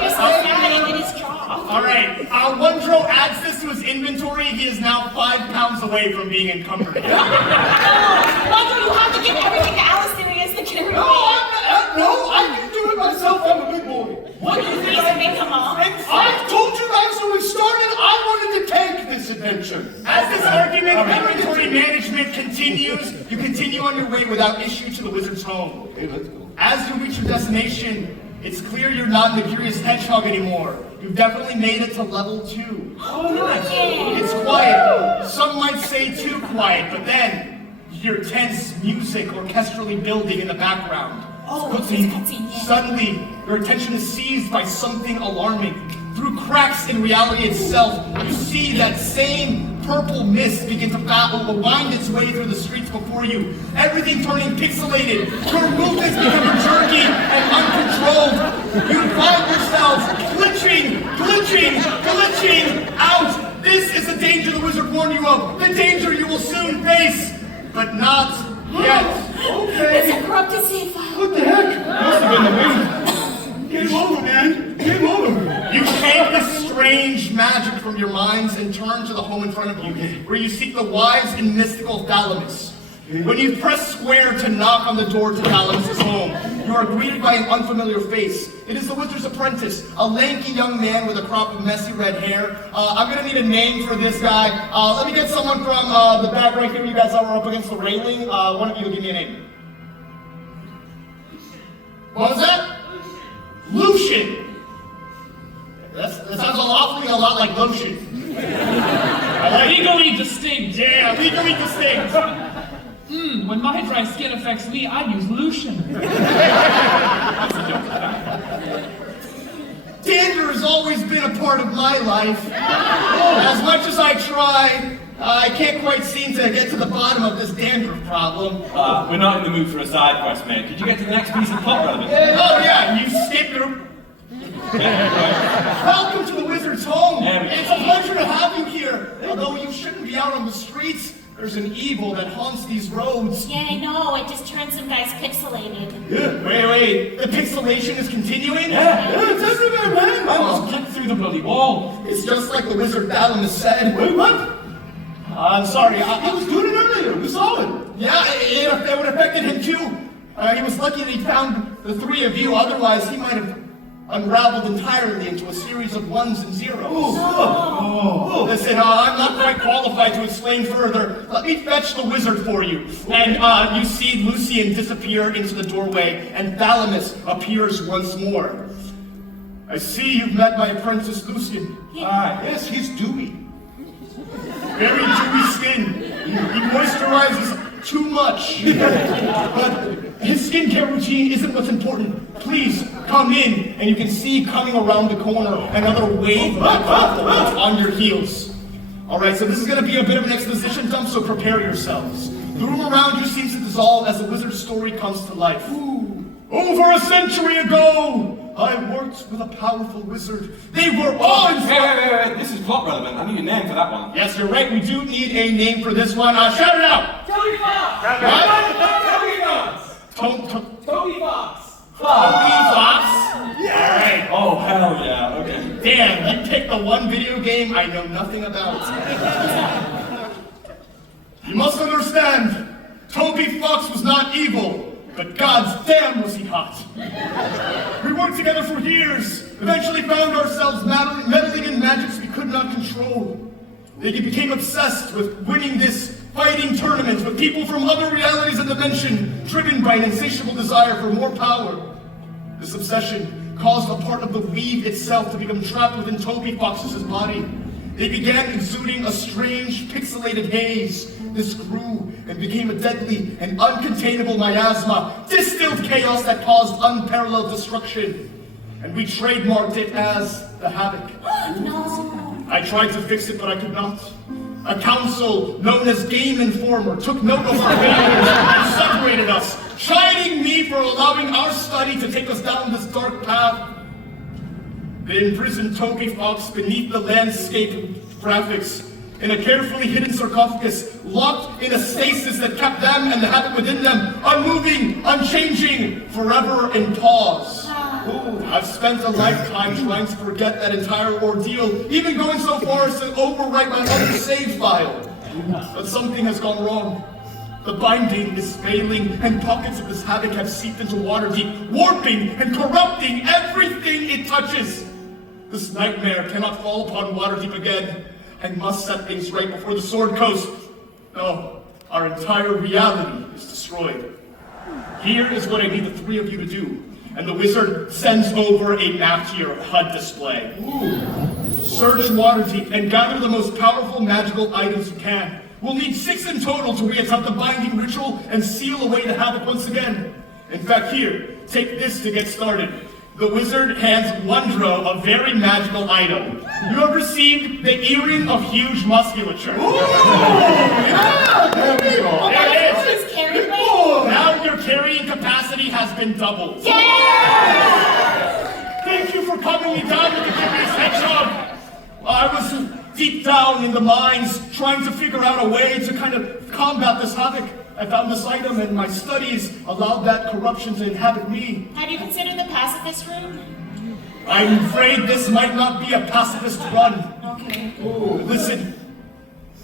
You're so sad, it did his job. All right, Wondro adds this to his inventory. He is now 5 pounds away from being encumbered. No, Wonder, you have to give everything to Alistair. He has to get everything. No, I can do it myself. I'm a big boy. What do you think? Come on. I told you guys when we started, I wanted to take this adventure. As this argument of inventory management continues, you continue on your way without issue to the wizard's home. Okay, let's go. As you reach your destination, it's clear you're not in the Curious Hedgehog anymore. You've definitely made it to level 2. Oh, nice. It's quiet. Some might say too quiet, but then you hear tense music orchestrally building in the background. Oh, it's cutscene, yeah. Suddenly, your attention is seized by something alarming. Through cracks in reality itself, you see that same purple mist begin to wind its way through the streets before you. Everything turning pixelated. Your movements become jerky and uncontrolled. You find yourselves glitching out. This is the danger the wizard warned you of. The danger you will soon face, but not yet. Okay. It's a corrupted save file. What the heck? Must have been the wind. Game over, man. Game over. You take this strange magic from your minds and turn to the home in front of you, where you seek the wise and mystical Salinas. When you press square to knock on the door to Salinas' home, you are greeted by an unfamiliar face. It is the wizard's apprentice, a lanky young man with a crop of messy red hair. I'm gonna need a name for this guy. Let me get someone from the back right here. You guys are up against the railing. One of you give me a name. What was that? Lucien. That sounds awfully a lot like lotion. Legally distinct. Yeah, legally distinct. When my dry skin affects me, I use Lucien. Dander has always been a part of my life. As much as I try, I can't quite seem to get to the bottom of this dandruff problem. We're not in the mood for a side quest, mate. Could you get to the next piece of plot relevant? Oh yeah, you skipped your... Welcome to the wizard's home. It's a pleasure to have you here. Although you shouldn't be out on the streets, there's an evil that haunts these roads. Yeah, I know. It just turned some guys pixelated. Yeah. Wait. The pixelation is continuing? Yeah, it's everywhere, man. I almost clicked through the bloody wall. It's just like the wizard Salinas said. Wait, what? I'm sorry. I was doing it earlier. We saw it. Yeah, it would have affected him too. He was lucky that he found the 3 of you. Otherwise, he might have unraveled entirely into a series of 1s and 0s. Oh. Listen, I'm not quite qualified to explain further. Let me fetch the wizard for you. And you see Lucien disappear into the doorway, and Salinas appears once more. I see you've met my apprentice, Lucien. Yes, he's dewy. Very dewy skin. He moisturizes too much. But his skincare routine isn't what's important. Please, come in, and you can see coming around the corner another wave of confidence on your heels. Alright, so this is going to be a bit of an exposition dump, so prepare yourselves. The room around you seems to dissolve as the wizard's story comes to life. Over a century ago, I worked with a powerful wizard. They were all Wait. This is plot relevant. I need a name for that one. Yes, you're right. We do need a name for this one. Shout it out! Toby Fox! Toby Fox! Fox? Alright. Oh, hell yeah. Okay. Damn, you picked the one video game I know nothing about. You must understand, Toby Fox was not evil. But God's damn was he hot. We worked together for years, eventually found ourselves meddling in magics we could not control. They became obsessed with winning this fighting tournament with people from other realities and dimension, driven by an insatiable desire for more power. This obsession caused a part of the weave itself to become trapped within Toby Fox's body. They began exuding a strange, pixelated haze. This grew and became a deadly and uncontainable miasma, distilled chaos that caused unparalleled destruction. And we trademarked it as the Havoc. No. I tried to fix it, but I could not. A council known as Game Informer took note of our failures and separated us, chiding me for allowing our study to take us down this dark path. They imprisoned Toby Fox beneath the landscape graphics in a carefully hidden sarcophagus, locked in a stasis that kept them and the Havoc within them unmoving, unchanging, forever in pause. I've spent a lifetime trying to forget that entire ordeal, even going so far as to overwrite my own save file. But something has gone wrong. The binding is failing, and pockets of this Havoc have seeped into Waterdeep, warping and corrupting everything it touches. This nightmare cannot fall upon Waterdeep again. I must set things right before the Sword Coast. No, our entire reality is destroyed. Here is what I need the three of you to do. And the wizard sends over a map to your HUD display. Search Waterdeep and gather the most powerful magical items you can. We'll need 6 in total to reattempt the binding ritual and seal away the Havoc once again. In fact, here, take this to get started. The wizard hands Wondro a very magical item. You have received the Earring of Huge Musculature. Yeah, there we go. There it is. His carrying weight? Now your carrying capacity has been doubled. Yeah! Thank you for coming me down with the curious hedgehog. I was deep down in the mines trying to figure out a way to kind of combat this Havoc. I found this item and my studies allowed that corruption to inhabit me. Have you considered the pacifist route? I'm afraid this might not be a pacifist run. Okay. Listen,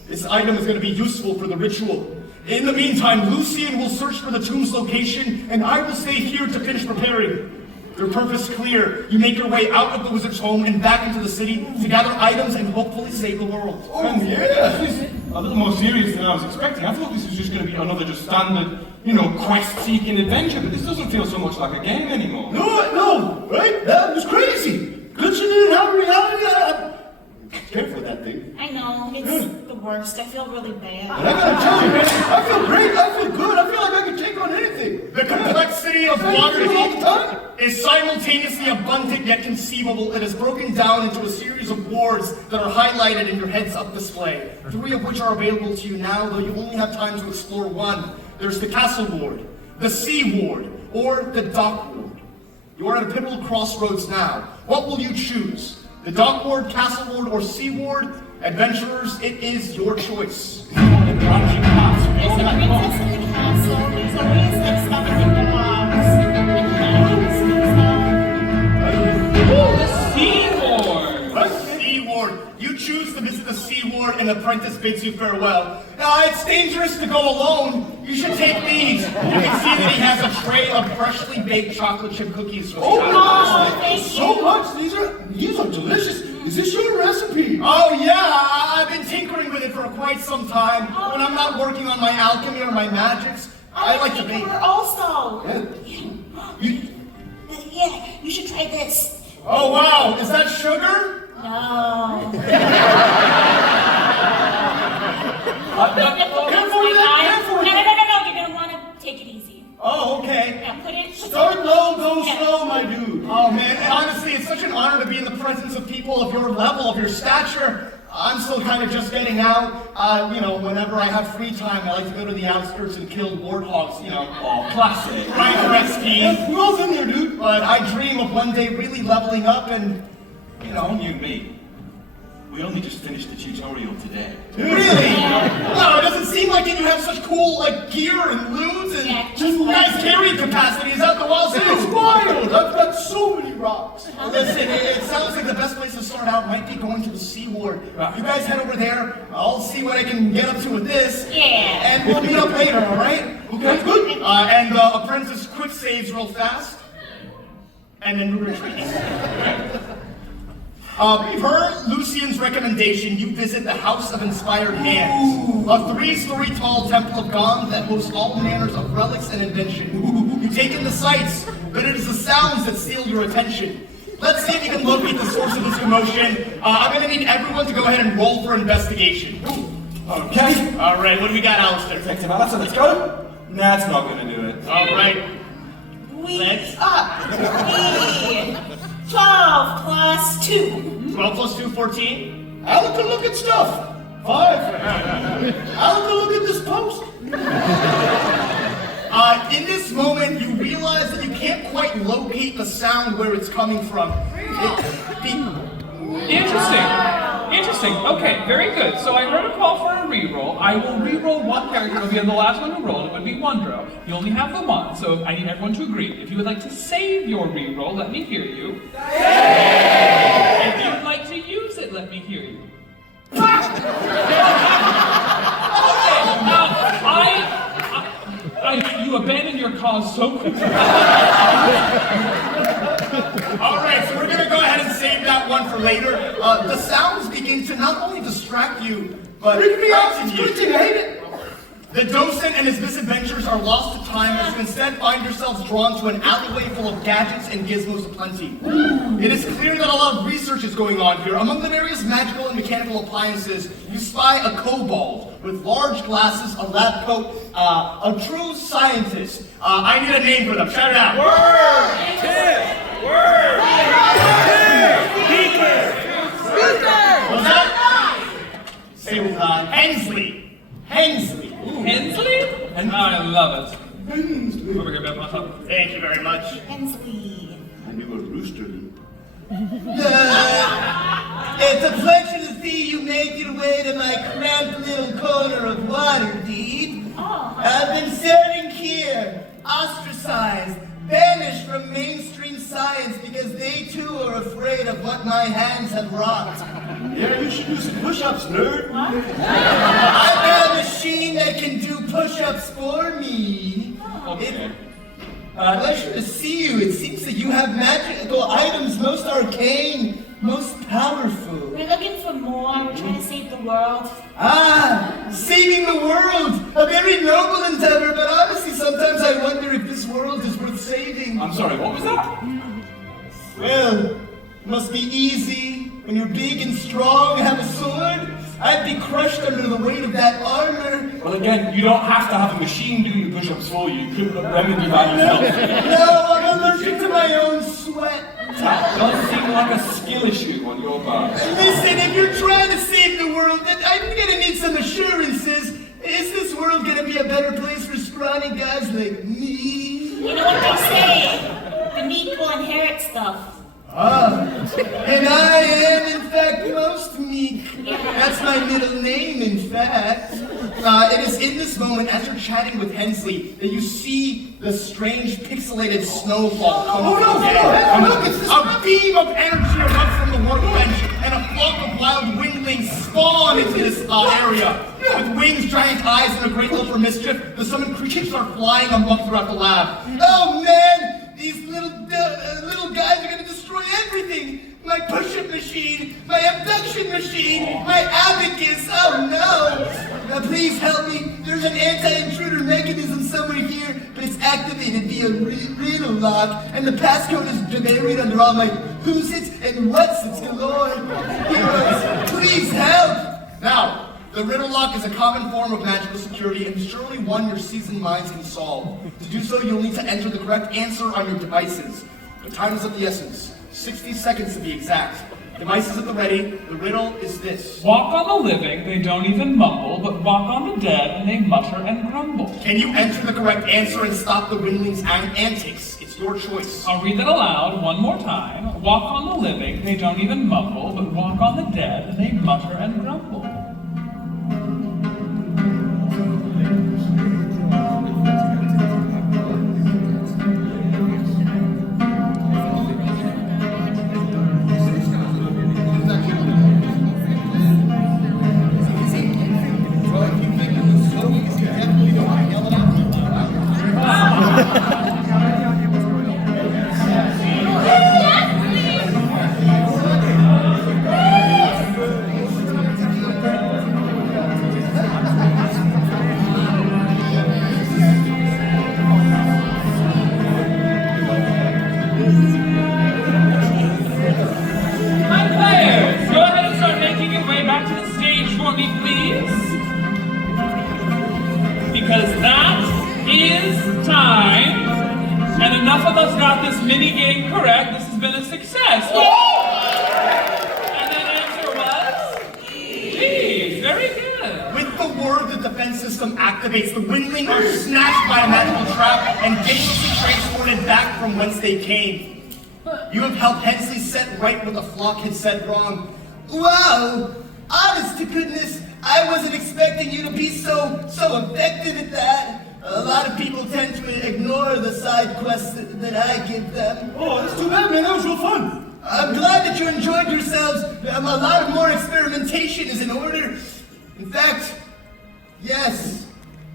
this item is going to be useful for the ritual. In the meantime, Lucien will search for the tomb's location, and I will stay here to finish preparing. Your purpose clear. You make your way out of the wizard's home and back into the city to gather items and hopefully save the world. Oh, yeah. This is a little more serious than I was expecting. I thought this was just going to be another just standard, quest-seeking adventure, but this doesn't feel so much like a game anymore. No, right? That was crazy. Glitching in and out of reality. Careful with that thing. I know, it's the worst. I feel really bad. And I gotta tell you, man, I feel great. I feel good. I feel like I can take on anything. The complexity of all the Waterdeep time. is simultaneously abundant yet conceivable. It is broken down into a series of wards that are highlighted in your heads-up display, 3 of which are available to you now, though you only have time to explore 1. There's the Castle Ward, the Sea Ward, or the Dock Ward. You are at a pivotal crossroads now. What will you choose? The Dock Ward, Castle Ward, or Sea Ward? Adventurers, it is your choice. There's a princess in the castle. There's always stuff in the box. The Sea Ward! The Sea Ward. You choose to visit the Sea Ward and the apprentice bids you farewell. It's dangerous to go alone. You should take these. You can see that he has a tray of freshly baked chocolate chip cookies for the Oh, child. thank So you. much. These are delicious. Is this your recipe? Oh yeah, I've been tinkering with it for quite some time. When I'm not working on my alchemy or my magics, I like to bake. Also. Yeah. Yeah, you should try this. Oh wow, is that sugar? No. Careful with that, careful with No. You're gonna want to take it easy. Oh, okay. Yeah, put it. Start low, go slow, my dude. Oh man, and honestly, it's such an honor to be in the presence of people of your level, of your stature. I'm still kind of just getting out. Whenever I have free time, I like to go to the outskirts and kill warthogs, Oh, classic. right, skis. Who else in there, dude? But I dream of one day really leveling up and, You and me. We only just finished the tutorial today. Really? No, it doesn't seem like it. You have such cool, gear and loot and just nice carrying capacity. Is that the wild too? It's wild! I've got so many rocks. Listen, it sounds like the best place to start out might be going to the Sea Ward. You guys head over there. I'll see what I can get up to with this. Yeah. And we'll meet up later, all right? Okay, good. And apprentice quick saves real fast. And then retreats. Per Lucien's recommendation, you visit the House of Inspired Hands, a 3-story tall temple of Gom that hosts all manners of relics and invention. You take in the sights, but it is the sounds that steal your attention. Let's see if you can locate the source of this commotion. I'm going to need everyone to go ahead and roll for investigation. Okay. All right, what do we got, Alistair? Detective Alistair, let's go. That's not gonna do it. All right. We up. 12 plus 2. 12 plus 2, 14. Alec, look at stuff. 5. Alec, look at this post. In this moment, you realize that you can't quite locate the sound where it's coming from. Interesting. Okay, very good. So I heard a call for a reroll. I will reroll one character. It'll be the last one who rolled. It would be Wondro. You only have the one, so I need everyone to agree. If you would like to save your reroll, let me hear you. If you would like to use it, let me hear you. You abandoned your cause so quickly. All right, so we're gonna go ahead and save that one for later. The sounds begin to not only distract you, but frighten you. I hate it. The docent and his misadventures are lost to time as you instead find yourselves drawn to an alleyway full of gadgets and gizmos aplenty. It is clear that a lot of research is going on here. Among the various magical and mechanical appliances, you spy a kobold with large glasses, a lab coat, a true scientist. I need a name for them. Shout it out. What's that? Say with Hensley. Hensley. Hensley? I love it. Over here, Beth, on top. Thank you very much. Hensley. I knew a rooster. It's a pleasure to see you make your way to my cramped little corner of Waterdeep. I've been serving here, ostracized, banished from mainstream science because they too are afraid of what my hands have wrought. Yeah, you should do some push-ups, nerd. I've got a machine that can do push-ups for me. Okay. Pleasure to see you. It seems that you have magical items, most arcane, most powerful. We're looking for more. We're trying to save the world. Saving the world! A very noble endeavor, but honestly, sometimes I wonder if this world is worth saving. I'm sorry, what was that? Well, it must be easy when you're big and strong, have a sword. I'd be crushed under the weight of that armor. Well, again, you don't have to have a machine do your push-ups for you. You could remedy that yourself. No, I'm allergic to my own sweat. That does seem like a skill issue on your part. Listen, if you're trying to save the world, then I'm gonna need some assurances. Is this world gonna be a better place for scrawny guys like me? You know what they say? The meek will inherit stuff. And I am, in fact, most meek. That's my middle name, in fact. It is in this moment, as you're chatting with Hensley, that you see the strange pixelated snowfall come from the air. A beam of energy erupts from the workbench, and a flock of wild winglings spawn into this area. With wings, giant eyes, and a great love for mischief, the summoned creatures start flying amok throughout the lab. Oh man, these little guys are gonna destroy everything. my push-up machine, my abduction machine, my abacus. Oh no! Now please help me. There's an anti-intruder mechanism somewhere here, but it's activated via riddle lock, and the passcode is buried under all my who's it and what's it's galore. Heroes, please help! Now, the riddle lock is a common form of magical security and surely one your seasoned minds can solve. To do so, you'll need to enter the correct answer on your devices. The time is of the essence. 60 seconds to be exact. Devices at the ready. The riddle is this. Walk on the living, they don't even mumble, but walk on the dead, and they mutter and grumble. Can you enter the correct answer and stop the windling's antics? It's your choice. I'll read that aloud one more time. Walk on the living, they don't even mumble, but walk on the dead, and they mutter and grumble. Because that is time. And enough of us got this mini game correct. This has been a success. And that answer was G. Very good. With the word the defense system activates, the windling are snatched by a magical trap and dangerously transported back from whence they came. You have helped Hensley set right what the flock had said wrong. Wow! Honest to goodness, I wasn't expecting you to be so effective at that. A lot of people tend to ignore the side quests that I give them. Oh, that's too bad, man. That was real fun. I'm glad that you enjoyed yourselves. A lot of more experimentation is in order. In fact, yes,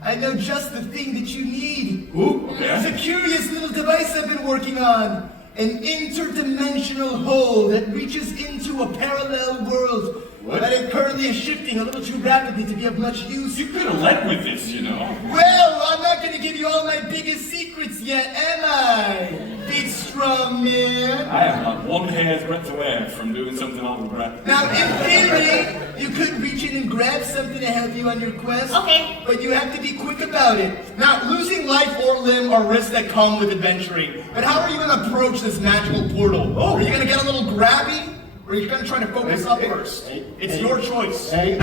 I know just the thing that you need. Ooh, okay. It's a curious little device I've been working on. An interdimensional hole that reaches into a parallel world. What? But it currently is shifting a little too rapidly to be of much use. You could have led with this, you know. Well, I'm not going to give you all my biggest secrets yet, am I? Big strong man. I have not one hair's breadth away from doing something I would regret. Now, in theory, you could reach in and grab something to help you on your quest. Okay. But you have to be quick about it. Now, losing life or limb are risks that come with adventuring. But how are you going to approach this magical portal? Oh. Are you going to get a little grabby? Or are you going to try to focus up first? It's your choice. Hey, We've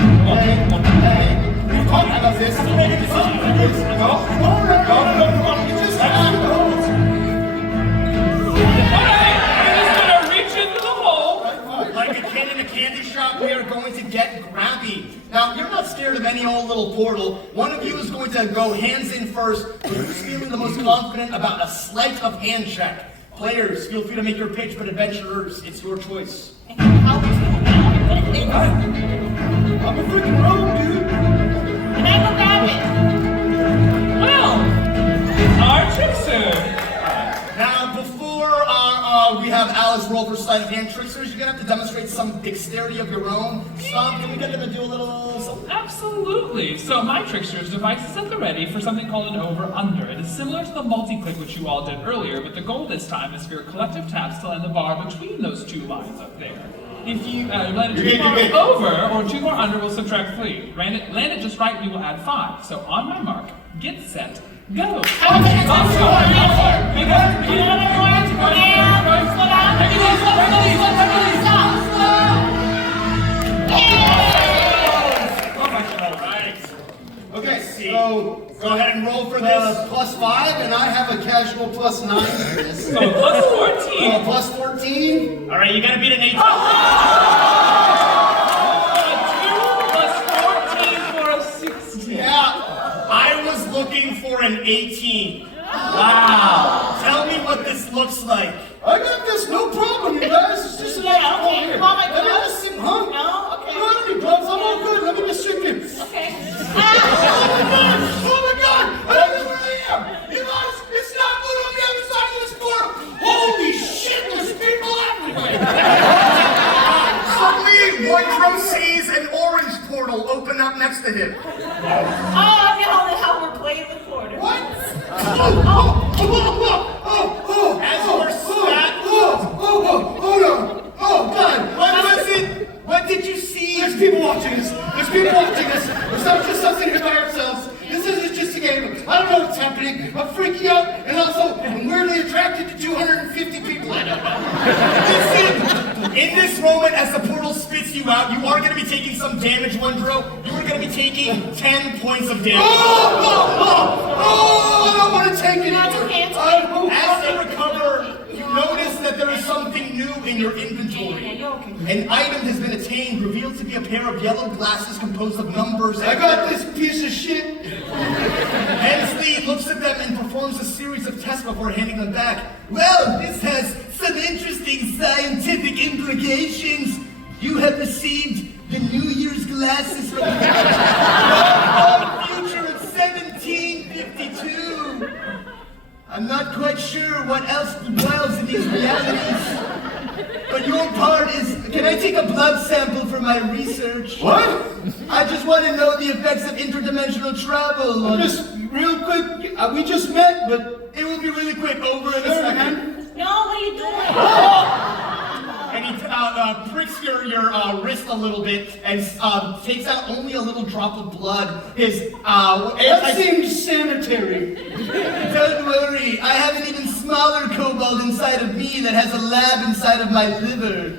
talked about this. No, you just have to hold. Alright, we're just gonna reach into the hole. Like a kid in a candy shop, we are going to get grabby. Now, you're not scared of any old little portal. One of you is going to go hands in first, but who's feeling the most confident about a sleight of hand check? Players, feel free to make your pitch, but adventurers, it's your choice. How would you know? What is I'm a freaking rogue, dude. Can I go grab it? Well, our Trickster. Now, before we have Alice roll for sleight of hand tricksters, you're gonna have to demonstrate some dexterity of your own. Stomp, can we get them to do a little something? Absolutely. So my Trickster's device is at the ready for something called an over-under. It is similar to the multi-click which you all did earlier, but the goal this time is for your collective taps to land the bar between those two lines up there. If you land it too far over or too far under, we'll subtract 3. Land it just right, we will add 5. So on my mark, get set, go. Okay, so go ahead and roll for this. +5, and I have a casual +9 for this. So plus 14. +14. All right, you gotta beat an 18. 2 plus 14 for a 16. Yeah, I was looking for an 18. Wow. Tell me what this looks like. I got this, no problem, you guys. It's just an Yeah, okay. You want my Let me gloves? just sit, huh? No? Okay. No, I don't need gloves, I'm all good. Let me just sit here. Okay. Oh my God! I don't know where I am! You guys, it's not good on the other side of this portal! Holy shit, there's people everywhere! next to him. Oh, now we're playing with quarters. What? As we're sat. Oh no! Oh God! What was it? What did you see? There's people watching us. There's people watching us. It's not just us in here by ourselves. This isn't just a game. I don't know what's happening. I'm freaking out, and also I'm weirdly attracted to 250 people I don't know. Listen, in this moment, as the portal spits you out, you are going to be taking some damage, Wondro. You are going to be taking 10 points of damage. I don't want to take it. That's okay, it's As they recover, you notice that there is something new in your inventory. Yeah, you're okay. An item has been attained, revealed to be a pair of yellow glasses composed of numbers. I got this piece of shit. Hensley looks at them and performs a series of tests before handing them back. Well, this has some interesting scientific implications. You have received the New Year's glasses from the future of 1752. I'm not quite sure what else dwells in these realities. But your part is, can I take a blood sample for my research? What? I just want to know the effects of interdimensional travel. Just real quick, we just met, but It will be really quick, over in a second. No, what are you doing? And he pricks your wrist a little bit and takes out only a little drop of blood. His that seems sanitary. Don't worry, I have an even smaller kobold inside of me that has a lab inside of my liver.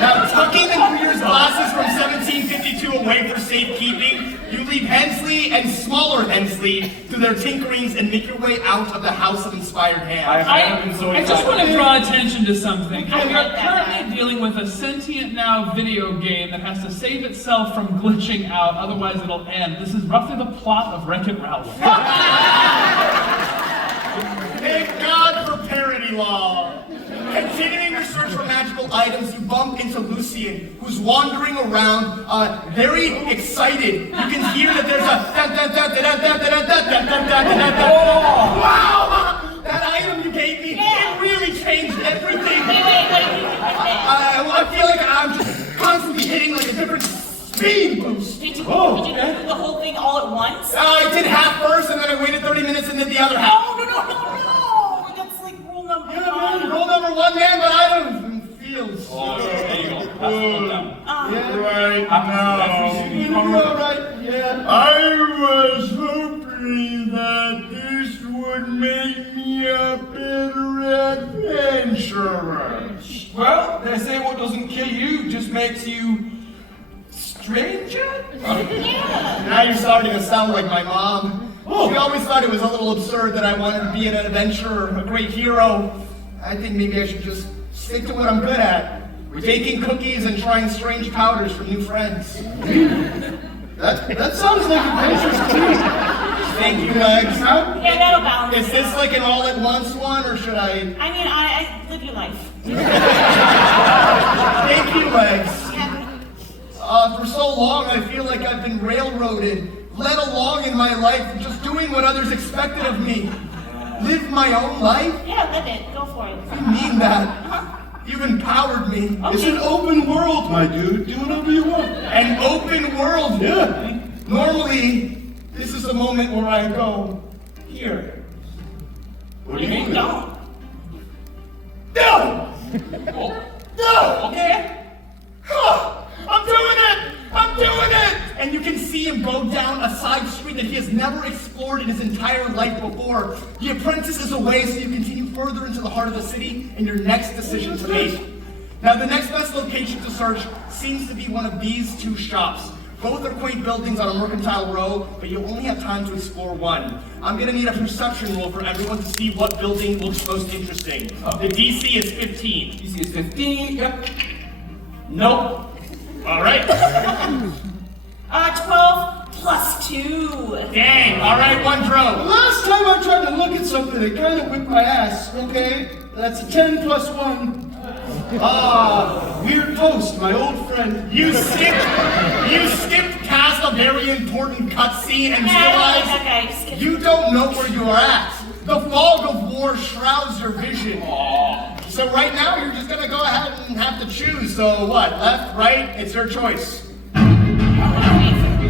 Now, tucking the Greer's glasses from 1752 away for safekeeping, you leave Hensley and smaller Hensley to their tinkerings and make your way out of the House of Inspired Hands. I just want to draw attention to something. I We like are that. currently dealing with a sentient now video game that has to save itself from glitching out, otherwise it'll end. This is roughly the plot of Wreck-It Ralph. Thank God for parody law. Continuing your search for magical items, you bump into Lucien, who's wandering around, very excited. You can hear that there's wow! That item you gave me, it really changed everything. Wait, what did you do with it? I feel like I'm just constantly hitting like a different speed boost. Did you do the whole thing all at once? I did half first, and then I waited 30 minutes and did the other half. No! That's like rule number Yeah, one. man, roll number one, man, but I don't feel Oh, there you go. That's one down. right All right, yeah. I was hoping that this would make me a better adventurer. Well, they say what doesn't kill you just makes you stranger? Yeah. Now you're starting to sound like my mom. She always thought it was a little absurd that I wanted to be an adventurer, a great hero. I think maybe I should just stick to what I'm good at. Baking cookies and trying strange powders for new friends. That sounds like adventures too. Thank you, Legs. Yeah, that'll balance. Is this like an all-at-once one, or should I... I mean, I live your life. Thank you, Legs. Yeah. For so long, I feel like I've been railroaded, led along in my life, just doing what others expected of me. Live my own life? Yeah, live it. Go for it. I mean that. You've empowered me. It's an open world, my dude. Do whatever you want. An open world. Yeah. Normally, this is the moment where I go, here. What do you mean? Don't. No! No! Okay? I'm doing it! I'm doing it! And you can see him go down a side street that he has never explored in his entire life before. The apprentice is away, so you continue further into the heart of the city and your next decision to make. Now, the next best location to search seems to be one of these two shops. Both are quaint buildings on a mercantile row, but you only have time to explore one. I'm gonna need a perception roll for everyone to see what building looks most interesting. The DC is 15. DC is 15, yep. Nope. All right. 12 plus 2. Dang. All right, Wondro. Last time I tried to look at something, it kind of whipped my ass, okay? That's 10 plus 1. Weird Post, my old friend. You skipped past a very important cutscene and realized Okay. you don't know where you are at. The fog of war shrouds your vision. So right now, you're just gonna go ahead and have to choose. So what? Left, right? It's your choice. Wait.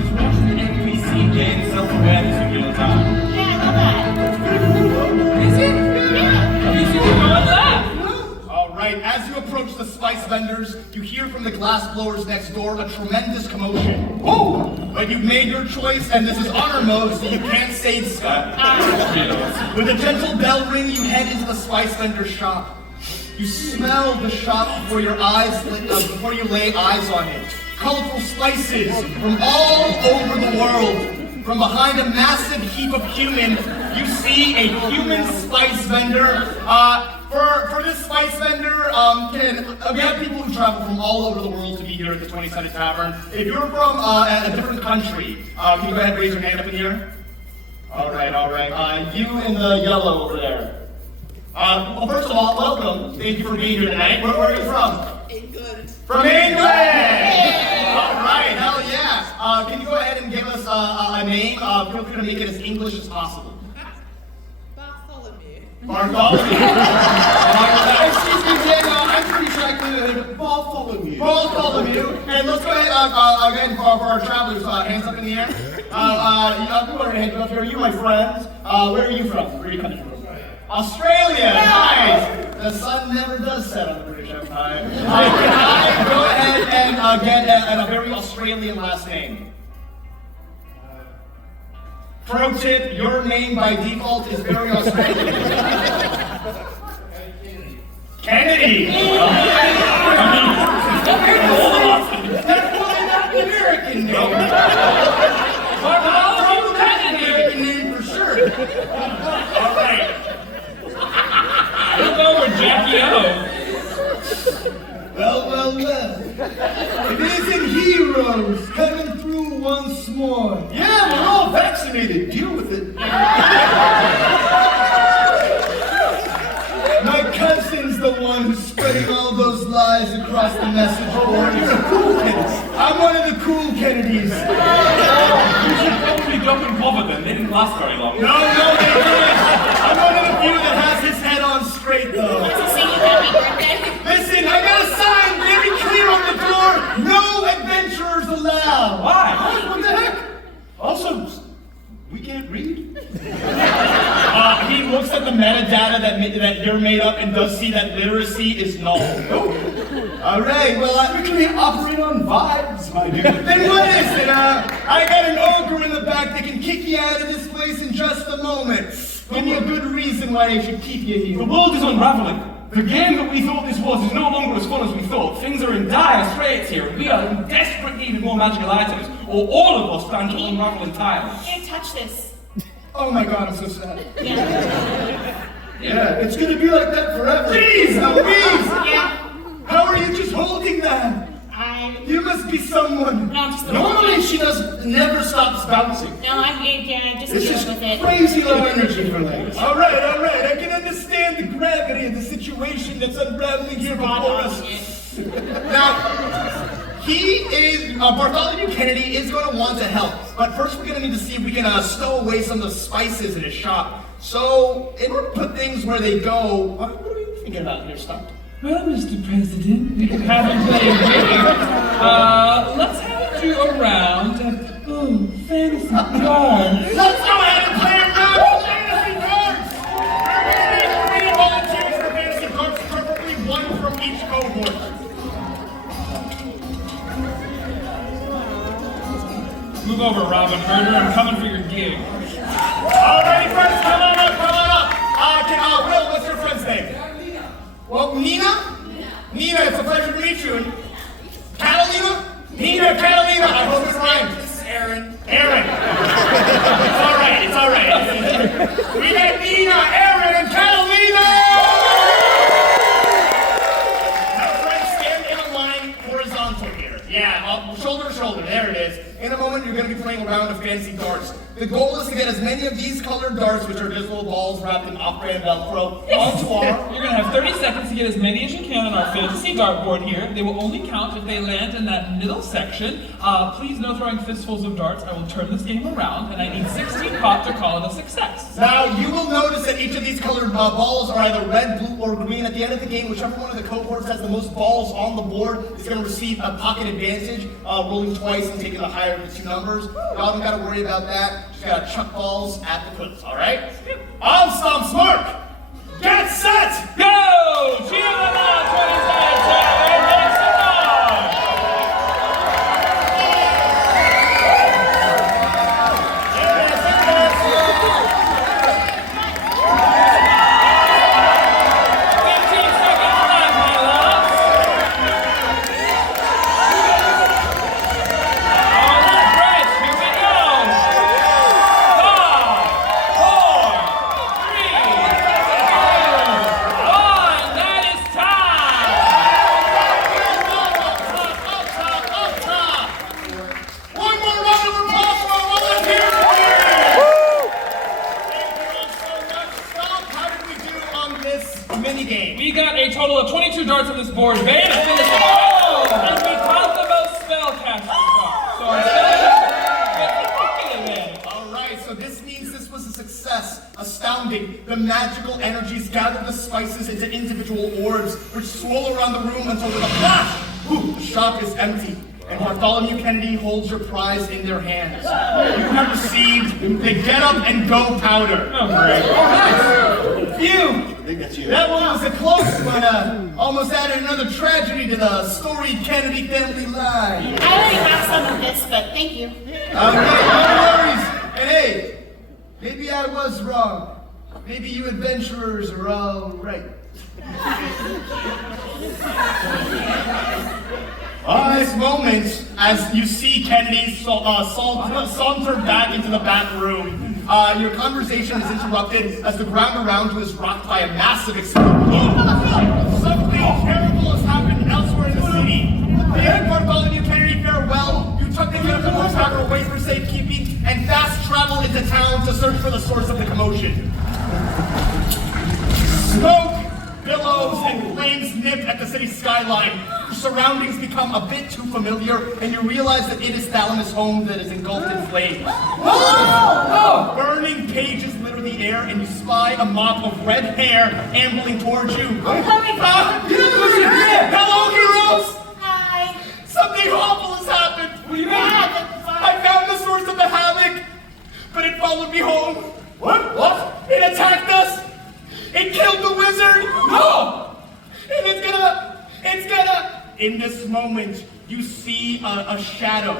vendors, you hear from the glass blowers next door a tremendous commotion. Oh! But you've made your choice, and this is honor mode, so you can't save stuff. With a gentle bell ring, you head into the spice vendor shop. You smell the shop before you lay eyes on it. Colorful spices from all over the world. From behind a massive heap of humans, you see a human spice vendor. For this spice vendor, we have people who travel from all over the world to be here at the 20-sided Tavern. If you're from a different country, can you go ahead and raise your hand up in here? All right. You in the yellow over there. Well, first of all, welcome. Thank you for being here tonight. Where are you from? England. From England! All right, hell yeah. Can you go ahead and give us a name? Feel free to make it as English as possible. Bartholomew. Bartholomew. Excuse me, Daniel, I'm pretty sure I could Bartholomew. Bartholomew. And let's go ahead, again, for our travelers, hands up in the air. Go ahead, go here. You, my friends. Where are you from? Where are you coming from? Australia, nice! The sun never does set on the British Empire. Can I go ahead and get a very Australian last name? Pro tip, your name by default is very Australian. Kennedy! That's why not an American name. American name for sure. All right. We'll go with Jackie O. Well. It isn't heroes coming through once more. Yeah, we're all vaccinated. Deal with it. My cousin's the one who's spreading all those lies across the message boards. I'm one of the cool Kennedys. You should probably jump in cover then. They didn't last very long. No, they didn't. I'm one of the few that has his head on straight, though. Does he sing you happy birthday? Listen, I got a sign very clear on the door. No adventurers allowed. Why? What the heck? Also, we can't read? He looks at the metadata that you're made up and does see that literacy is null. All right, well, We can operate on vibes, my dude. then what is it? I got an ogre in the back that can kick you out of this place in just a moment. Give me a good reason why I should keep you The here. world is unraveling. The game that we thought this was is no longer as fun as we thought. Things are in dire straits here, and we are in desperate need of more magical items, or all of us stand to unravel entirely. Can't touch this. Oh my God, I'm so sad. Yeah. Yeah, it's gonna be like that forever. Louise! Yeah. How are you just holding that? You must be someone. No, I'm just a Normally she never stops bouncing. No, I'm just It's dealing just with it. crazy low energy for ladies. All right. I can understand the gravity of the situation that's unraveling here before us. Now, Bartholomew Kennedy is going to want to help, but first we're going to need to see if we can stow away some of the spices in his shop. So, in order to put things where they go, what are you thinking about here, Stump? Well, Mr. President, we could have him play a game. Let's have him do a round of, fantasy cards. Let's go ahead and play a round of fantasy cards! We're going to need 3 volunteers for fantasy cards, preferably 1 from each cohort. Move over, Robin Herder. I'm coming for your gig. All right, friends, come on up. Will, what's your friend's name? Well, Nina? Nina, it's a pleasure to meet you. And Catalina? Catalina, I hope it's right. This is Aaron. Aaron. It's all right. We got Nina, Aaron, and Catalina! Now, friends, stand in a line horizontal here. Yeah, shoulder to shoulder, there it is. In a moment, you're going to be playing a round of fancy darts. The goal is to get as many of these colored darts, which are visible balls wrapped in off-brand Velcro, onto our... You're gonna have 30 seconds to get as many as you can on our fantasy dartboard here. They will only count if they land in that middle section. Please no throwing fistfuls of darts. I will turn this game around, and I need 16 pop to call it a success. Now, you will notice that each of these colored balls are either red, blue, or green. At the end of the game, whichever one of the cohorts has the most balls on the board is going to receive a pocket advantage, rolling twice and taking the higher of the 2 numbers. Y'all don't got to worry about that. Just got to chuck balls at the quiz, all right? On Stomp's mark, get set, Go! Cheer them on, 20-sided Tavern! darts on this board. Bane to finish it off. And we caught the most spellcaster cards. So our spellcaster. Alright, so this means this was a success. Astounding. The magical energies gather the spices into individual orbs, which swirl around the room until with a flash, the shop is empty. And Bartholomew Kennedy holds your prize in their hands. You have received the Get Up and Go powder. Oh, great. Phew! I think that's you. That one was a close one. Almost added another tragedy to the storied Kennedy family line. I already have some of this, but thank you. No worries. And hey, maybe I was wrong. Maybe you adventurers are all right. This moment, as you see Kennedy saunter back into the back room, your conversation is interrupted as the ground around you is rocked by a massive explosion. Something terrible has happened elsewhere in the city. Mayor Bartholomew Kennedy, farewell. You took the Unicorn Tavern away for safekeeping and fast travel into town to search for the source of the commotion. Smoke, billows, and flames nip at the city's skyline. Your surroundings become a bit too familiar, and you realize that it is Salinas' home that is engulfed in flames. Burning pages litter the air, and you spy a mop of red hair ambling towards you. I'm coming. Hello, heroes! Hi. Something awful has happened. What do you mean? I found the source of the havoc, but it followed me home. What? It attacked us. It killed the wizard. No! And it's gonna. In this moment, you see a shadow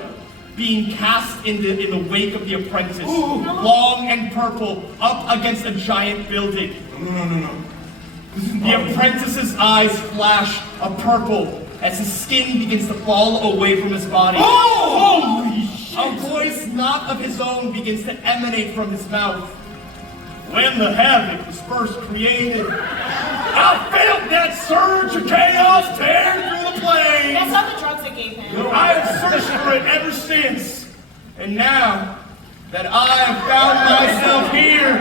being cast in the wake of the apprentice, long and purple, up against a giant building. No. The apprentice's eyes flash a purple as his skin begins to fall away from his body. Holy shit! A voice not of his own begins to emanate from his mouth. When the havoc was first created, I felt that surge of chaos tear through the plains. That's not the drugs I gave him. I have searched for it ever since. And now that I have found myself here,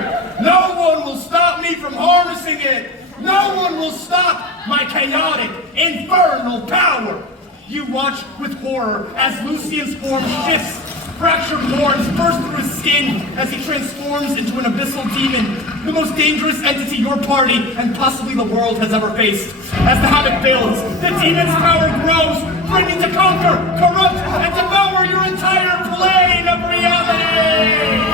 no one will stop me from harnessing it. No one will stop my chaotic, infernal power. You watch with horror as Lucien's form shifts. Fractured horns burst through his skin as he transforms into an abyssal demon, the most dangerous entity your party and possibly the world has ever faced. As the havoc builds, the demon's power grows, threatening to conquer, corrupt, and devour your entire plane of reality!